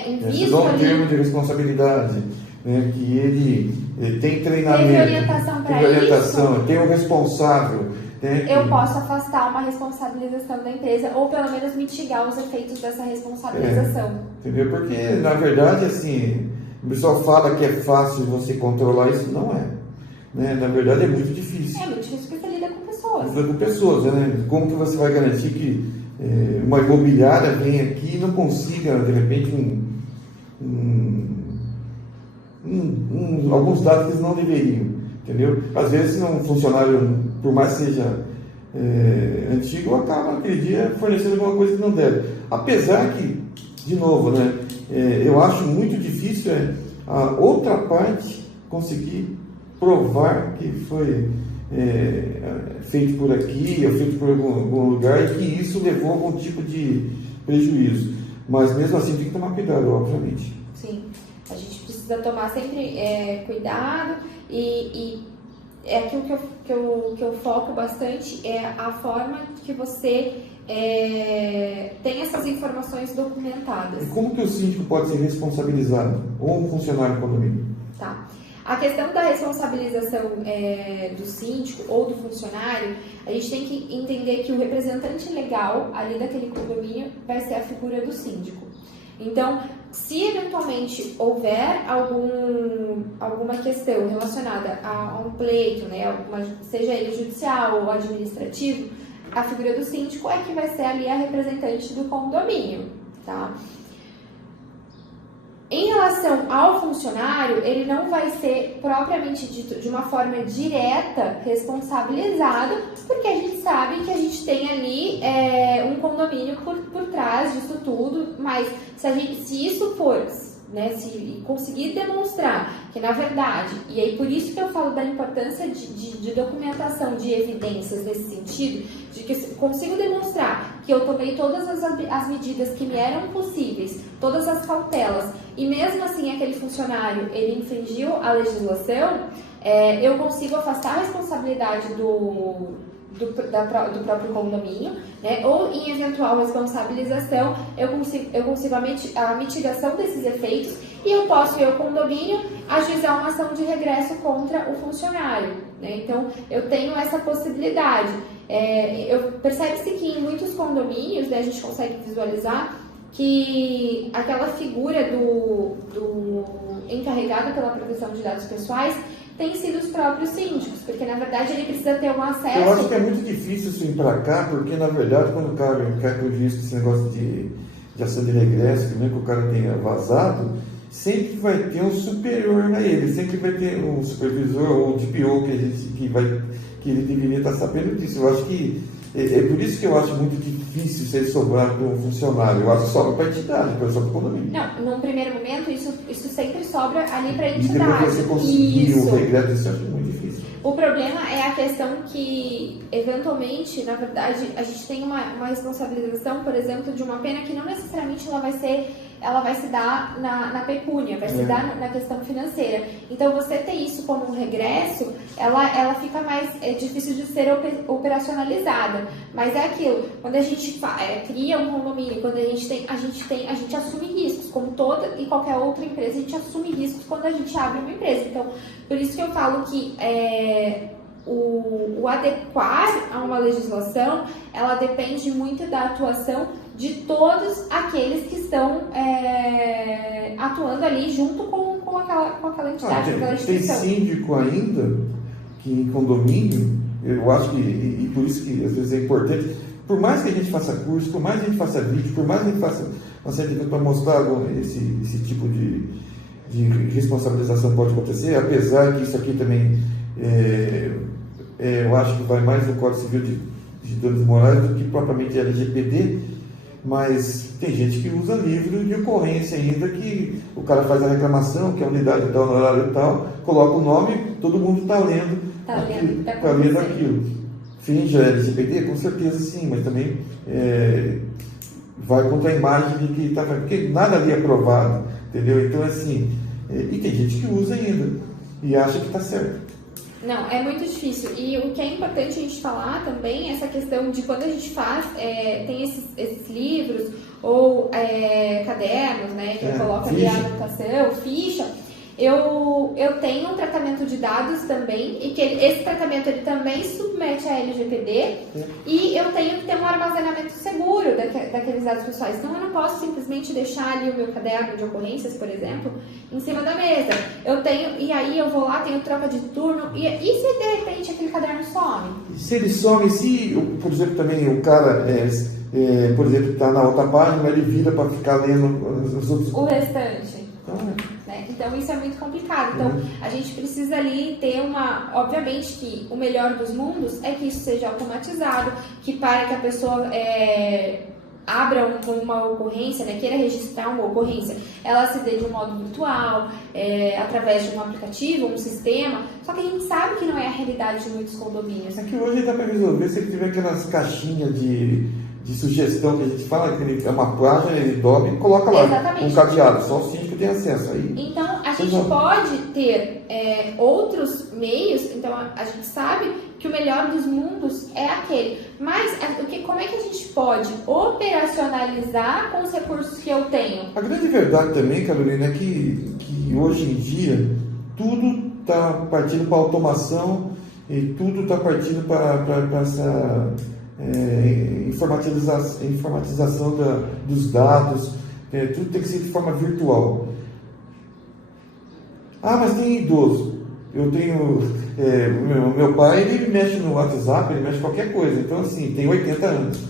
invisto um termo de responsabilidade, né, que ele tem treinamento, teve orientação para isso, tem um responsável. Eu posso afastar uma responsabilização da empresa ou pelo menos mitigar os efeitos dessa responsabilização. Entendeu? Porque, na verdade, assim, o pessoal fala que é fácil você controlar, isso não é. Né? Na verdade, é muito difícil. É muito difícil porque você lida com pessoas. Lida com pessoas, né? Como que você vai garantir que uma imobiliária venha aqui e não consiga, de repente, alguns dados que eles não deveriam, entendeu? Às vezes um funcionário, por mais que seja antigo, acaba naquele dia fornecendo alguma coisa que não deve. Apesar que, de novo, né, eu acho muito difícil a outra parte conseguir provar que foi feito por aqui, ou feito por algum lugar e que isso levou a algum tipo de prejuízo. Mas mesmo assim tem que tomar cuidado, obviamente. Sim. A gente precisa tomar sempre cuidado e é aquilo que eu foco bastante, é a forma que você tem essas informações documentadas. E como que o síndico pode ser responsabilizado? Ou um funcionário do condomínio? Tá. A questão da responsabilização do síndico ou do funcionário, a gente tem que entender que o representante legal ali daquele condomínio vai ser a figura do síndico. Então, se eventualmente houver alguma questão relacionada a um pleito, né, seja ele judicial ou administrativo, a figura do síndico é que vai ser ali a representante do condomínio, tá? Em relação ao funcionário, ele não vai ser propriamente dito de uma forma direta responsabilizado, porque a gente sabe que a gente tem ali um condomínio por trás disso tudo, mas se isso for, né, se conseguir demonstrar que na verdade, e aí por isso que eu falo da importância de documentação de evidências nesse sentido, de que eu consigo demonstrar que eu tomei todas as medidas que me eram possíveis, todas as cautelas, e mesmo assim aquele funcionário ele infringiu a legislação, eu consigo afastar a responsabilidade do próprio condomínio, né? Ou em eventual responsabilização, eu consigo a mitigação desses efeitos e eu posso, o condomínio, ajuizar uma ação de regresso contra o funcionário, né? Então, eu tenho essa possibilidade. Percebe-se que em muitos condomínios, né, a gente consegue visualizar que aquela figura do encarregado pela proteção de dados pessoais, tem sido os próprios síndicos, porque na verdade ele precisa ter um acesso... Eu acho que é muito difícil isso ir para cá, porque na verdade quando o cara quer que eu disse esse negócio de ação de regresso, que mesmo que o cara tenha vazado, sempre vai ter um superior a ele, sempre vai ter um supervisor ou um DPO que ele deveria estar sabendo disso. Eu acho que é por isso que eu acho muito difícil se ele sobrar para um funcionário. Eu acho que sobra para a entidade, para o condomínio. Não, num primeiro momento, isso sempre sobra ali para a E entidade. depois você conseguir o regresso, isso eu acho muito difícil. O problema é a questão que, eventualmente, na verdade, a gente tem uma responsabilização, por exemplo, de uma pena que não necessariamente ela vai se dar na pecúnia, vai se dar na questão financeira. Então, você ter isso como um regresso, ela fica mais difícil de ser operacionalizada. Mas é aquilo, quando a gente cria um condomínio, quando a gente assume riscos, como toda e qualquer outra empresa, a gente assume riscos quando a gente abre uma empresa. Então, por isso que eu falo que o adequar a uma legislação, ela depende muito da atuação de todos aqueles que estão atuando ali junto com aquela entidade, com aquela instituição. Tem síndico ainda que em condomínio, eu acho que, e por isso que às vezes é importante, por mais que a gente faça curso, por mais que a gente faça vídeo, por mais que a gente faça uma série de coisas para mostrar esse tipo de responsabilização pode acontecer, apesar que isso aqui também eu acho que vai mais no Código Civil de danos morais do que propriamente LGPD, mas tem gente que usa livro de ocorrência ainda, que o cara faz a reclamação, que a unidade tal, no horário tal, coloca o nome, todo mundo está lendo aquilo. Finge a LGPD? Com certeza sim, mas também vai contra a imagem de que está fazendo, porque nada ali é provado, entendeu? Então, assim, e tem gente que usa ainda e acha que está certo. Não, é muito difícil. E o que é importante a gente falar também é essa questão de quando a gente tem esses livros ou cadernos, né, que coloca ali a anotação, ficha. Eu tenho um tratamento de dados também, e que esse tratamento ele também submete a LGPD, e eu tenho que ter um armazenamento seguro daqueles dados pessoais. Então, eu não posso simplesmente deixar ali o meu caderno de ocorrências, por exemplo, em cima da mesa. E aí eu vou lá, tenho troca de turno, e se de repente aquele caderno some? Se ele some, por exemplo, também o cara, por exemplo, está na outra página, mas ele vira para ficar lendo os outros... O restante. Então, isso é muito complicado. Então, a gente precisa ali ter obviamente que o melhor dos mundos é que isso seja automatizado, que para que a pessoa abra uma ocorrência, né, queira registrar uma ocorrência, ela se dê de um modo virtual, através de um aplicativo, um sistema. Só que a gente sabe que não é a realidade de muitos condomínios. É que hoje dá para resolver se ele tiver aquelas caixinhas de sugestão que a gente fala, que é uma página, ele dobra e coloca lá. Exatamente. Um cadeado, só o síndico tem acesso aí. Então, a gente pode ter outros meios. Então, a gente sabe que o melhor dos mundos é aquele. Mas, como é que a gente pode operacionalizar com os recursos que eu tenho? A grande verdade também, Carolina, é que hoje em dia tudo está partindo para automação e tudo está partindo para essa... informatização dos dados, tudo tem que ser de forma virtual. Mas tem idoso. Eu tenho... meu pai, ele mexe no WhatsApp, ele mexe qualquer coisa. Então, assim, tem 80 anos.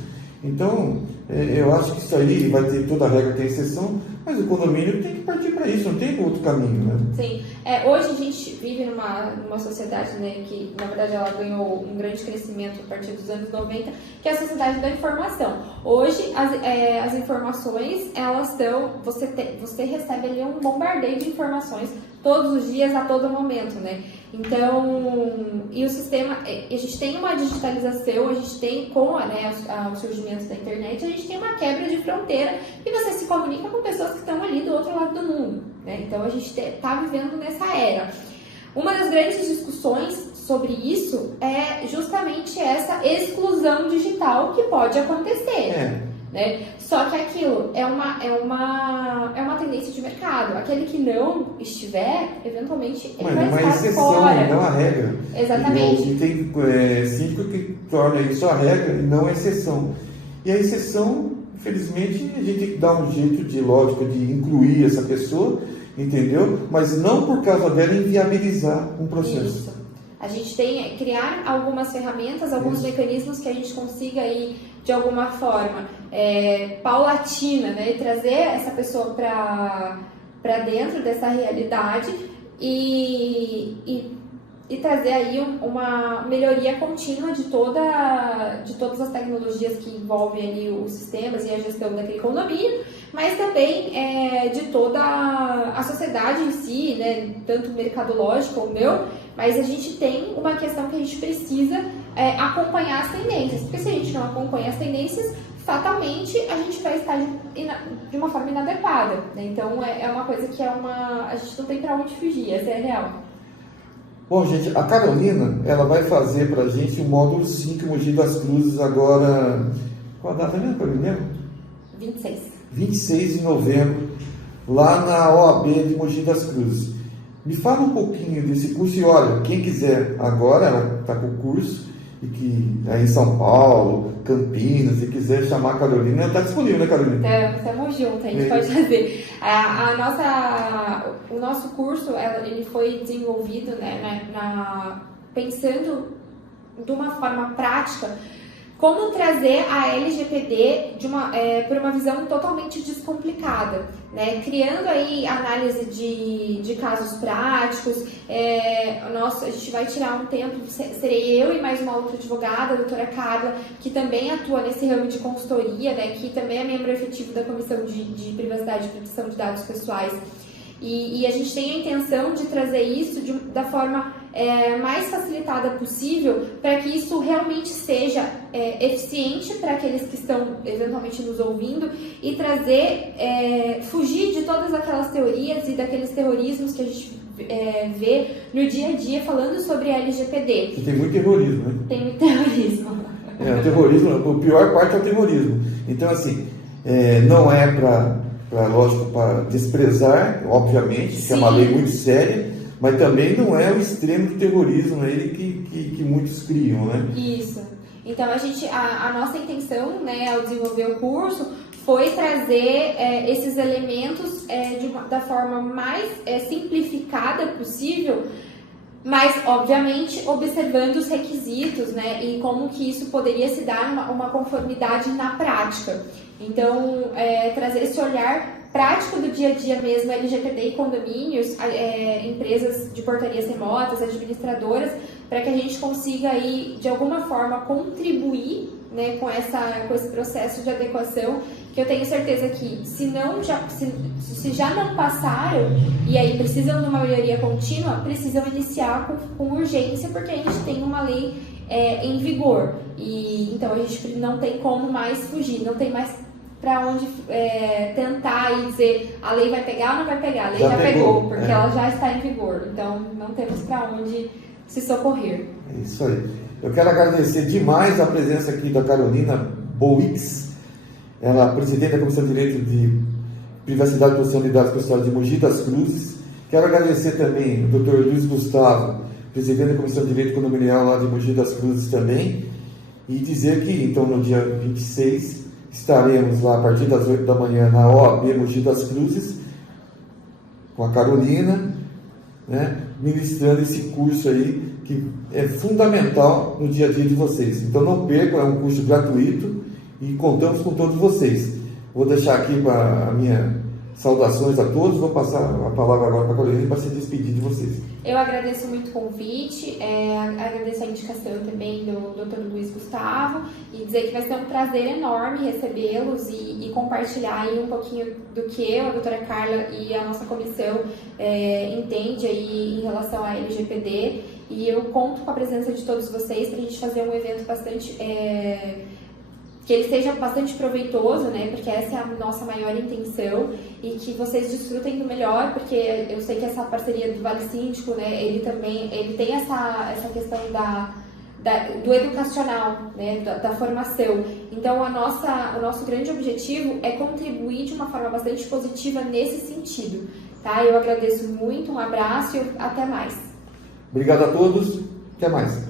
Então, eu acho que isso aí vai ter toda a regra, tem exceção, mas o condomínio tem que partir para isso, não tem outro caminho, né? Sim. Hoje a gente vive numa sociedade, né, que, na verdade, ela ganhou um grande crescimento a partir dos anos 90, que é a sociedade da informação. Hoje, as informações, elas estão... Você recebe ali um bombardeio de informações todos os dias, a todo momento, né? Então, e o sistema... A gente tem uma digitalização, a gente tem, com o surgimento da internet, a gente tem uma quebra de fronteira e você se comunica com pessoas que estão ali do outro lado do mundo, né? Então, a gente está vivendo nessa era. Uma das grandes discussões sobre isso é justamente essa exclusão digital que pode acontecer. Né? Só que aquilo é uma tendência de mercado. Aquele que não estiver, eventualmente, ele vai estar exceção, fora. Não a regra. Exatamente. E tem síndico que torna isso a regra e não a exceção. E a exceção, infelizmente, a gente tem que dar um jeito de incluir essa pessoa entendeu? Mas não por causa dela inviabilizar um processo. Isso. A gente tem que criar algumas ferramentas, alguns Isso. mecanismos que a gente consiga aí, de alguma forma, paulatina, né? E trazer essa pessoa para dentro dessa realidade e trazer aí uma melhoria contínua de todas as tecnologias que envolvem ali os sistemas e a gestão daquele condomínio, mas também de toda a sociedade em si, né, tanto mercadológica ou não, mas a gente tem uma questão que a gente precisa acompanhar as tendências, porque se a gente não acompanha as tendências, fatalmente a gente vai estar de uma forma inadequada, né? Então é uma coisa que a gente não tem para onde fugir, essa é a real. Bom, gente, a Carolina, ela vai fazer pra gente o módulo 5 em Mogi das Cruzes agora, qual a data mesmo, Carolina? 26. 26 de novembro, lá na OAB de Mogi das Cruzes. Me fala um pouquinho desse curso e olha, quem quiser agora, ela está com o curso, e que é em São Paulo, Campinas, se quiser chamar a Carolina, ela está disponível, né, Carolina? Estamos juntos, a gente pode fazer. O nosso curso, ele foi desenvolvido, né, pensando de uma forma prática, como trazer a LGPD por uma visão totalmente descomplicada, né? Criando aí análise de casos práticos. A gente vai tirar um tempo, serei eu e mais uma outra advogada, a doutora Carla, que também atua nesse ramo de consultoria, né? Que também é membro efetivo da Comissão de Privacidade e Proteção de Dados Pessoais. E a gente tem a intenção de trazer isso da forma mais facilitada possível para que isso realmente seja eficiente para aqueles que estão eventualmente nos ouvindo e trazer, fugir de todas aquelas teorias e daqueles terrorismos que a gente vê no dia a dia falando sobre a LGPD. E tem muito terrorismo, né? Tem muito terrorismo. O terrorismo, a pior parte é o terrorismo. Então, assim, não é lógico, para desprezar, obviamente, que é uma lei muito séria, mas também não é o extremo do terrorismo que muitos criam, né? Isso. Então, a nossa intenção, né, ao desenvolver o curso, foi trazer esses elementos da forma mais simplificada possível, mas, obviamente, observando os requisitos, né, e como que isso poderia se dar uma conformidade na prática. Então, trazer esse olhar prático do dia a dia mesmo, LGPD e condomínios, empresas de portarias remotas, administradoras, para que a gente consiga aí, de alguma forma, contribuir, né, com esse processo de adequação, que eu tenho certeza que se já não passaram e aí precisam de uma melhoria contínua, precisam iniciar com urgência, porque a gente tem uma lei em vigor. E então a gente não tem como mais fugir, não tem mais para onde tentar e dizer a lei vai pegar ou não vai pegar. A lei já pegou, porque ela já está em vigor. Então não temos para onde se socorrer. É isso aí. Eu quero agradecer demais a presença aqui da Carolina Boix, ela é presidente da Comissão de Direito de Privacidade e Proteção de Dados Pessoais de Mogi das Cruzes. Quero agradecer também o Dr. Luiz Gustavo, presidente da Comissão de Direito Condominial lá de Mogi das Cruzes também, e dizer que então no dia 26 estaremos lá a partir das 8 da manhã na OAB Mogi das Cruzes com a Carolina, né, ministrando esse curso aí que é fundamental no dia a dia de vocês. Então não percam, é um curso gratuito e contamos com todos vocês. Vou deixar aqui a minha saudações a todos, vou passar a palavra agora para a Carolina para se despedir de vocês. Eu agradeço muito o convite, agradeço a indicação também do Dr. Luiz Gustavo e dizer que vai ser um prazer enorme recebê-los e compartilhar aí um pouquinho do que eu, a doutora Carla e a nossa comissão entende aí em relação à LGPD, e eu conto com a presença de todos vocês para a gente fazer um evento bastante... que ele seja bastante proveitoso, né, porque essa é a nossa maior intenção, e que vocês desfrutem do melhor, porque eu sei que essa parceria do Vale Síndico, né, ele tem essa questão do educacional, né, da formação. Então, o nosso grande objetivo é contribuir de uma forma bastante positiva nesse sentido, tá? Eu agradeço muito, um abraço e até mais. Obrigado a todos, até mais.